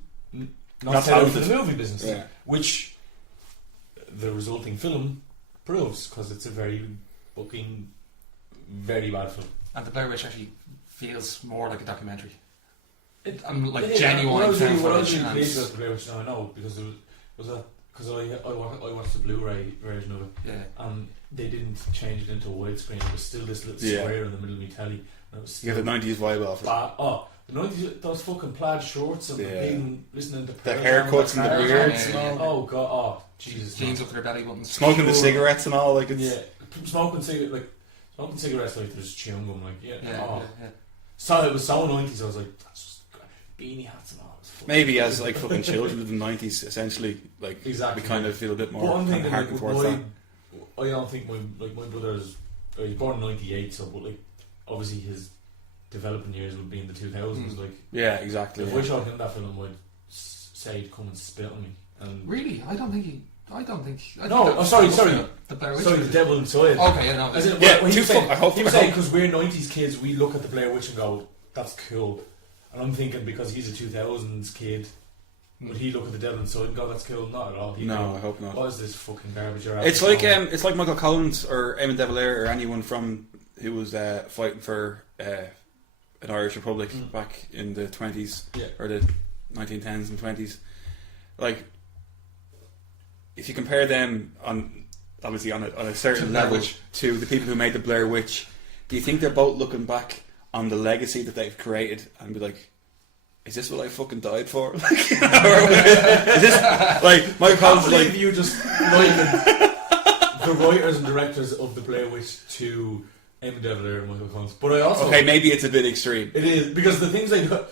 not set out for the movie business, which the resulting film proves, because it's a very bad film. And the Blair Witch actually feels more like a documentary. Genuine. Genuine. What I was really pleased with the Blair Witch now, I know, because because I watched the Blu-ray version of it, and they didn't change it into a widescreen. It was still this little square in the middle of my telly. And it was you get the 90s vibe off it. The 90s, those fucking plaid shorts and being listening to the haircuts and the beards and all. Oh god, oh Jesus, jeans up to their belly buttons, smoking the cigarettes and all, like it's smoking cigarettes like there's chewing gum, So it was so 90s. I was like, that's just beanie hats and all. Maybe as like fucking children of the 90s, essentially, like we kind of feel a bit more kind of harkened towards that. I don't think my brother's he was born in 98, so but like obviously his developing years would be in the 2000s. Like exactly. If I showed him that film, I'd say he'd come and spit on me. And really, I don't think. Sorry. The Blair Witch. Sorry, the Devil Inside. Okay, yeah, no. I hope he was saying because we're 90s kids, we look at the Blair Witch and go, "That's cool." And I'm thinking because he's a 2000s kid, would he look at the Devil Inside and go, "That's cool"? Not at all. I hope not. What is this fucking garbage? It's like Michael Collins or Eamon de Valera or anyone from who was fighting for an Irish Republic back in the 20s or the 1910s and 20s. Like, if you compare them on a certain level to the people who made the Blair Witch, do you think they're both looking back on the legacy that they've created and be like, is this what I fucking died for? Like, is this like Michael Collins? Like you just likened the writers and directors of the Blair Witch to Eamon de Valera and Michael Collins, but I also maybe it's a bit extreme. It is because the things they do.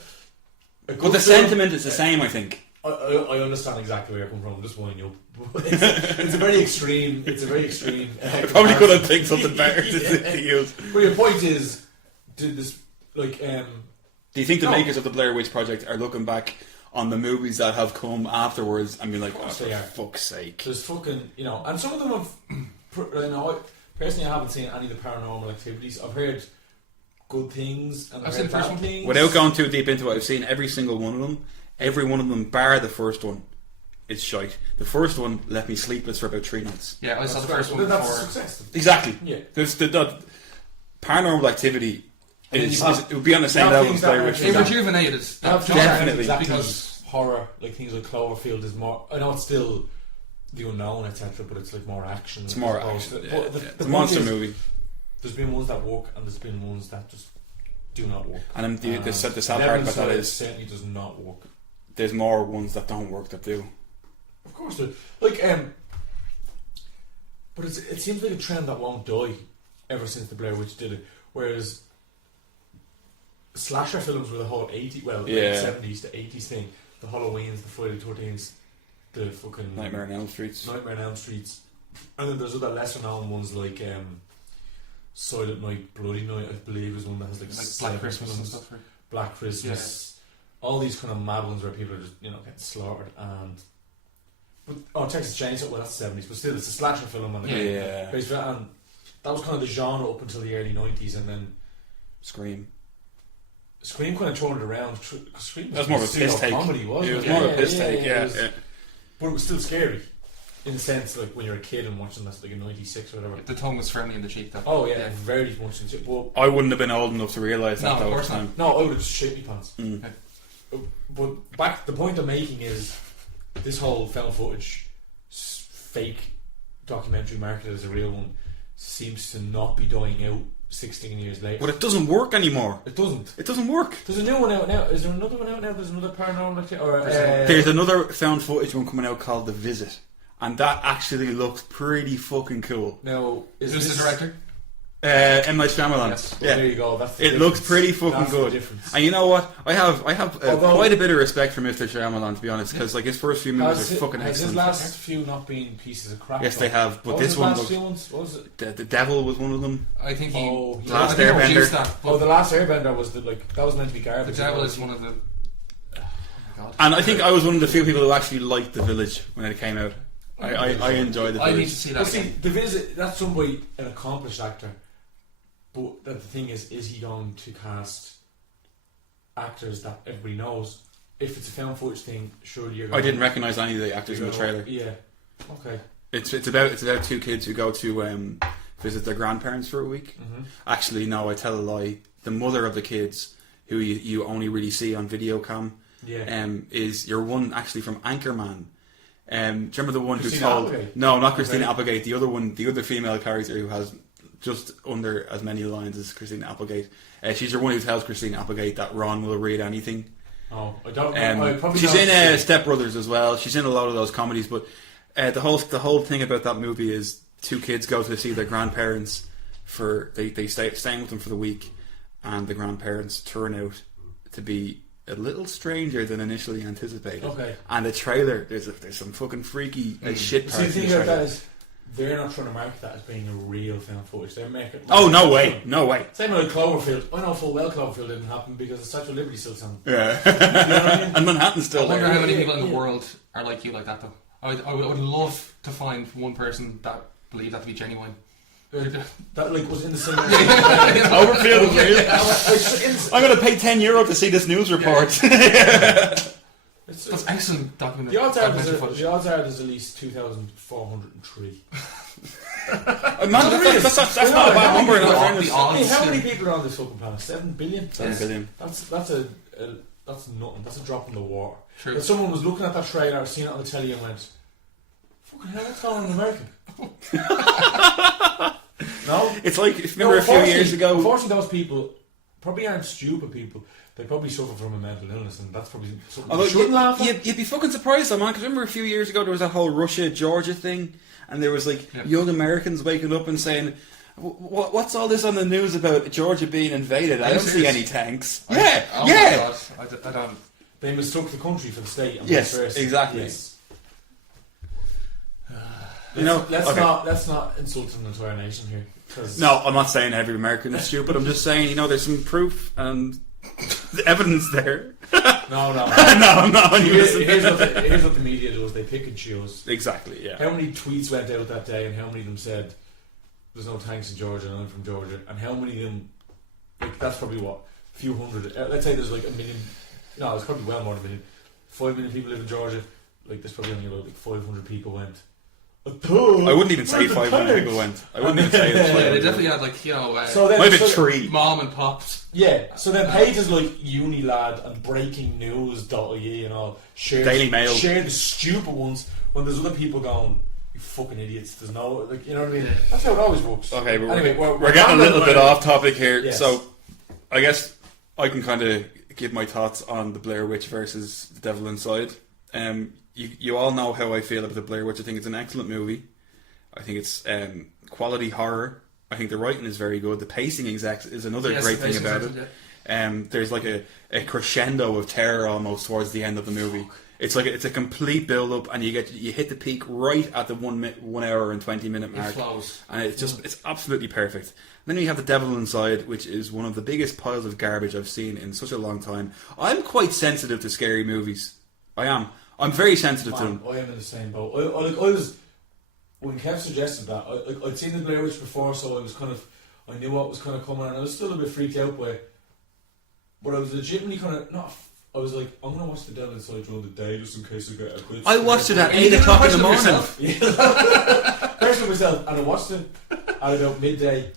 But the sentiment is the same, I think. I understand exactly where you're coming from. I'm just winding you up. It's a very extreme. I probably couldn't think something better to use. But your point is, did this like? Do you think the makers of the Blair Witch Project are looking back on the movies that have come afterwards and be like, "Oh, for fuck's sake"? There's fucking and some of them have. Personally, I haven't seen any of the Paranormal Activities. I've heard good things and I've heard bad things. Without going too deep into it, I've seen every single one of them. Every one of them, bar the first one, is shite. The first one left me sleepless for about 3 nights. Yeah, I saw the first one That's before. a success. Exactly. Yeah. There's the Paranormal Activity it would be on the same level as Blair Witch. It rejuvenated. Definitely. Exactly. Because horror, like things like Cloverfield, is more. I know it's still the unknown, etc., but it's like more action. It's more action. It's a monster movie. There's been ones that work, and there's been ones that just do not work. And the sad part about that is certainly does not work. There's more ones that don't work that do. Of course, but it seems like a trend that won't die ever since the Blair Witch did it. Whereas slasher films were the whole 70s to 80s thing. The Halloweens, the Friday the 13th, the fucking Nightmare on Elm Streets. And then there's other lesser known ones like Silent Night, Bloody Night, I believe is one that has like Black Christmas and stuff. Black Christmas. All these kind of mad ones where people are just getting slaughtered Texas Chainsaw, well that's the 70s, but still it's a slasher film and and that was kind of the genre up until the early 90s, and then Scream kind of turned it around. Scream was more of a piss take. Comedy, it was more of a piss take, but it was still scary in the sense like when you're a kid and watching that like in 96 or whatever. The tongue was firmly in the cheek though. Oh yeah, very much in the cheek. Well, I wouldn't have been old enough to realise that though. Of course not. No, I would have just shit my pants. But the point I'm making is this whole found footage fake documentary marketed as a real one seems to not be dying out 16 years later. But it doesn't work anymore. It doesn't. It doesn't work. There's a new one out now. Is there another one out now? There's another Paranormal Activity. There's another found footage one coming out called The Visit, and that actually looks pretty fucking cool. Now, is this the director? M. Night Shyamalan. Yes. Well, Yeah. there you go. That's the It looks difference. pretty fucking That's the good. difference. And you know what? I have Although- quite a bit of respect for Mr. Shyamalan, to be honest, because like his first few movies are fucking has his excellent. last few not been pieces of crap? Yes, though? they have, but What this was one his last looks. few ones? What was it? The Devil was one of them. I think he. Oh, yeah. Last I think he Airbender. reduced that, but Oh, the last Airbender was that was meant to be the garbage. Devil is one of the. Oh my god. And I think I was one of the few people who actually liked The Village when it came out. I enjoyed The I need Village. to see But that see, again. the visit, that's somebody, an accomplished actor. But the thing is he going to cast actors that everybody knows? If it's a found footage thing, surely you're going I didn't recognise any of the actors in the trailer. Yeah. Okay. It's about two kids who go to visit their grandparents for a week. Mm-hmm. Actually, no, I tell a lie. The mother of the kids, who you only really see on video cam, Yeah. is your one actually from Anchorman. Do you remember the one Christina who told? Applegate? No, not Christina Okay. Applegate. The other one, the other female character who has just under as many lines as Christina Applegate. She's your one who tells Christina Applegate that Ron will read anything. Oh, I don't know. I probably She's know in it's- Step Brothers as well. She's in a lot of those comedies. But the whole thing about that movie is two kids go to see their grandparents for they staying with them for the week, and the grandparents turn out to be a little stranger than initially anticipated. Okay. And the trailer, there's some fucking freaky shit See, parts the in thing the about that trailer. is they're not trying to market that as being a real found footage. They're making. Oh no way, no way. Same with Cloverfield. I know full well Cloverfield didn't happen because the Statue of Liberty still sound. Yeah, You know what I mean? and Manhattan's I still wonder there. how many people in the Yeah. world are like you like that though. I would love to find one person that believed that to be genuine. That like was in the same. Overfield, Yeah, I'm going to pay €10 to see this news report. That's excellent the odds are documentary footage. there's at least 2,403. Man, that's not a bad number in all fairness. The odds. Hey, how many people are on this fucking planet? 7 billion. 7 billion. That's nothing. That's a drop in the water. True. If someone was looking at that trailer, or seen it on the telly, and went, "Fucking hell, what's going on in America?" No, It's like, if you remember a few years ago. Unfortunately, those people probably aren't stupid people. They probably suffer from a mental illness, and that's probably something Although you shouldn't laugh at. you'd be fucking surprised though, man, because remember a few years ago there was that whole Russia-Georgia thing, and there was like young Americans waking up and saying, what's all this on the news about Georgia being invaded? I don't see any tanks. Oh my God. I don't. They mistook the country for the state. And Yes, vice versa. exactly. Yes. You know, let's okay. not insult an entire nation here. 'cause- No, I'm not saying every American is stupid. I'm just saying, there's some proof and the evidence there. no. No, I'm not. Here's what the media does. They pick and choose. Exactly, yeah. How many tweets went out that day, and how many of them said, "There's no tanks in Georgia, and I'm from Georgia," and how many of them? Like that's probably what a few hundred. Let's say there's like a million. No, it's probably well more than a million. 5 million people live in Georgia. Like there's probably only about like 500 people went. I wouldn't even say 500 people went. I wouldn't even say Yeah, it. they definitely had like So then, Maybe so- 3. mom and pops. Yeah, so then pages like Unilad and Breaking News.ie and all share Daily Mail. share the stupid ones when there's other people going, "You fucking idiots." There's no like, you know what I mean? Yeah. That's how it always works. Okay, Anyway, we're getting a little bit off topic here. Yes. So, I guess I can kind of give my thoughts on the Blair Witch versus The Devil Inside. You all know how I feel about the Blair Witch. I think it's an excellent movie. I think it's quality horror. I think the writing is very good. The pacing is another Yes, great the thing pacing's about it. excellent, There's like a crescendo of terror almost towards the end of the movie. It's a complete build up, and you hit the peak right at the 1 hour and 20-minute It mark, flows. and it's absolutely perfect. And then you have The Devil Inside, which is one of the biggest piles of garbage I've seen in such a long time. I'm quite sensitive to scary movies. I am. I'm very sensitive to them. I am in the same boat. I was when Kev suggested that. I'd seen the Blair Witch before, so I knew what was kind of coming, and I was still a bit freaked out by it. But I was legitimately kind of not. I was like, I'm gonna watch The Devil Inside during the day just in case I get a bit. I watched it at And you 8 did o'clock watch in the it morning. yourself? Personally myself, and I watched it at about midday,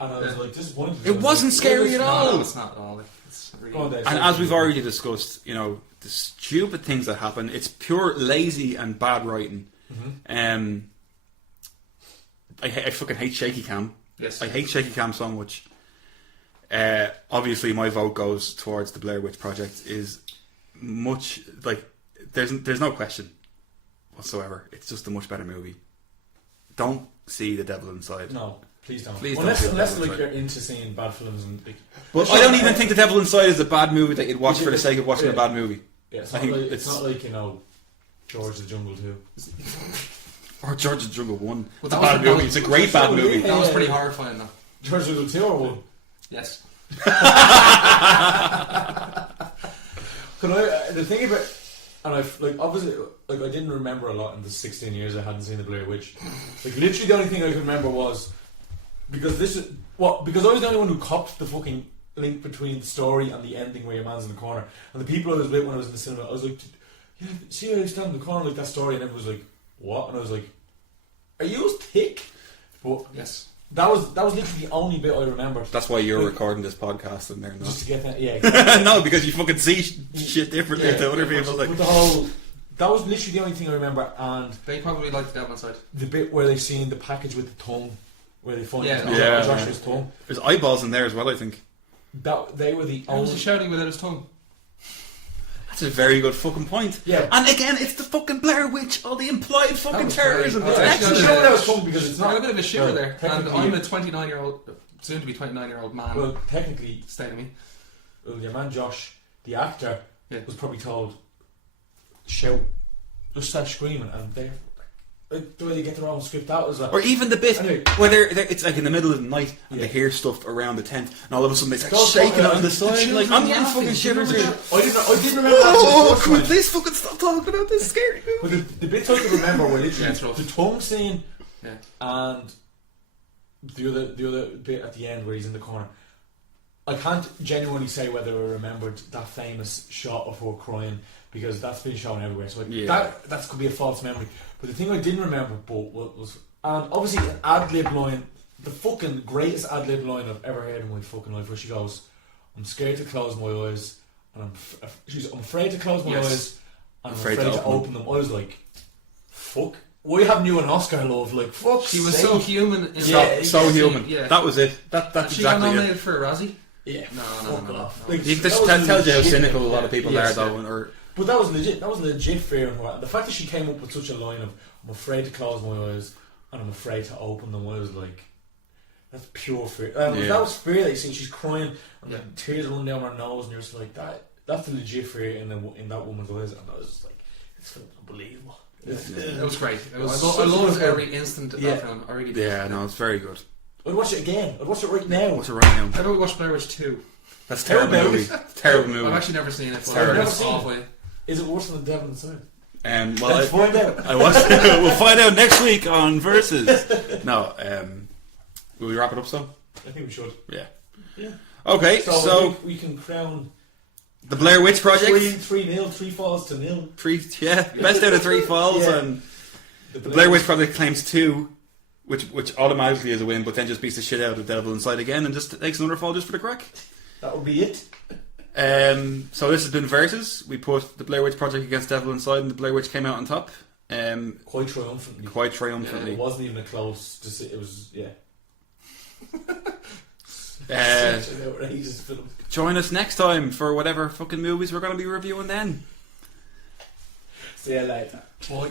and I was like disappointed. It wasn't scary at all. No, it's not at all. It's really. Go on, Dave. And as we've already discussed, the stupid things that happen, it's pure lazy and bad writing. Mm-hmm. I fucking hate shaky cam. Yes. I hate shaky cam so much. Obviously, my vote goes towards the Blair Witch Project. Is much like there's no question whatsoever. It's just a much better movie. Don't see The Devil Inside. No, please don't. Please don't unless see The unless Devil like Inside. you're into seeing bad films and. Like, But I don't even think The Devil Inside is a bad movie that you'd watch for the sake of watching a bad movie. Yeah, it's I not think like it's- it's not like, you know, George the Jungle 2. Or George the Jungle 1. Well, It's a that bad was- movie. It's a great bad movie. That was pretty horrifying, though. George the Jungle 2 or 1? Yes. The thing about, and I've like obviously like I didn't remember a lot in the 16 years I hadn't seen the Blair Witch. Like literally the only thing I could remember was because because I was the only one who copped the fucking link between the story and the ending where your man's in the corner. And the people I was with when I was in the cinema, I was like, yeah, see how you stand in the corner like that story, and everyone was like, what? And I was like, are you thick? But Yes. that was literally the only bit I remembered. That's why you're recording this podcast and they're Just not. to get that, yeah. Exactly. No, because you fucking see shit differently to other people. Like, But the whole, that was literally the only thing I remember, and They probably like The Devil Inside. the bit where they seen the package with the tongue, where they find Yeah. Joshua's tongue. there's eyeballs in there as well, I think. That they were the How was only. he shouting without his tongue? That's a very good fucking point. Yeah. And again, it's the fucking Blair Witch, all the implied fucking was terrorism. great. It's Oh, Yeah, actually, actually, no, show that was tongue because it's I got not. a bit of a shiver well, there, and technically- I'm a 29-year-old, soon to be 29-year-old man. Well, technically, Stay to me. well, your man Josh, the actor, Yeah. was probably told, shout, just start screaming, and they, like, the way they get their own script out is like. Or even the bit Anyway. where it's like in the middle of the night and Yeah. they hear stuff around the tent and all of a sudden they start Those shaking it fucking- on the the side. children Like, I'm getting laughing. fucking shivers Do you here. remember I didn't remember that. Oh, the first can we one. please fucking stop talking about this scary But movie? the bits I can remember were Yeah, literally it's rough. the tongue scene Yeah. and the other bit at the end where he's in the corner. I can't genuinely say whether I remembered that famous shot of her crying because that's been shown everywhere. So Yeah. that could be a false memory. But the thing I didn't remember, but was and obviously an ad lib line, the fucking greatest ad lib line I've ever heard in my fucking life, where she goes, "I'm scared to close my eyes, and I'm afraid to close my Yes. eyes, and I'm afraid to open them." I was like, "Fuck." Why haven't you an Oscar, love? Like, fuck. She was so human. In Yeah, So human. Yeah. That was it. That's She got exactly it. nominated for a Razzie. Yeah. No. Off. You, Like, this that was that tells you how legit. cynical a lot of people Yes, are, though. yeah. Or But that was legit. That was legit fear in her. The fact that she came up with such a line of "I'm afraid to close my eyes and I'm afraid to open them," I was like, "That's pure fear." Yeah. That was fear that you see. She's crying and Yeah. the tears running down her nose, and you're just like, "That." That's the legit fear in that woman's eyes, and I was just like, "It's unbelievable." It was great. It was. It was I loved such a good every instant of Yeah. that film. I really did. yeah, no, it's very good. I'd watch it again. I'd watch it right now. What's it right now? How about we watch Blair Witch 2? That's a terrible How about movie. Terrible I've movie. actually never seen it, but terrible. it's Never seen awful. Is it worse than The Devil Inside? Well, Let's find out. I was. We'll find out next week on Versus. No, will we wrap it up? So I think we should. yeah. Yeah. Okay, so we can crown the Blair Witch Project. 3-0, 3 falls to 0. Best out of 3 falls, Yeah. and the Blair Witch Project claims 2, which automatically is a win, but then just beats the shit out of Devil Inside again and just takes another fall just for the crack. That would be it. So this has been Versus. We put the Blair Witch Project against Devil Inside, and the Blair Witch came out on top. Quite triumphantly. Quite Yeah, triumphantly. it wasn't even a close. It was, yeah. Such an outrageous film. Join us next time for whatever fucking movies we're going to be reviewing then. See you later. Boy.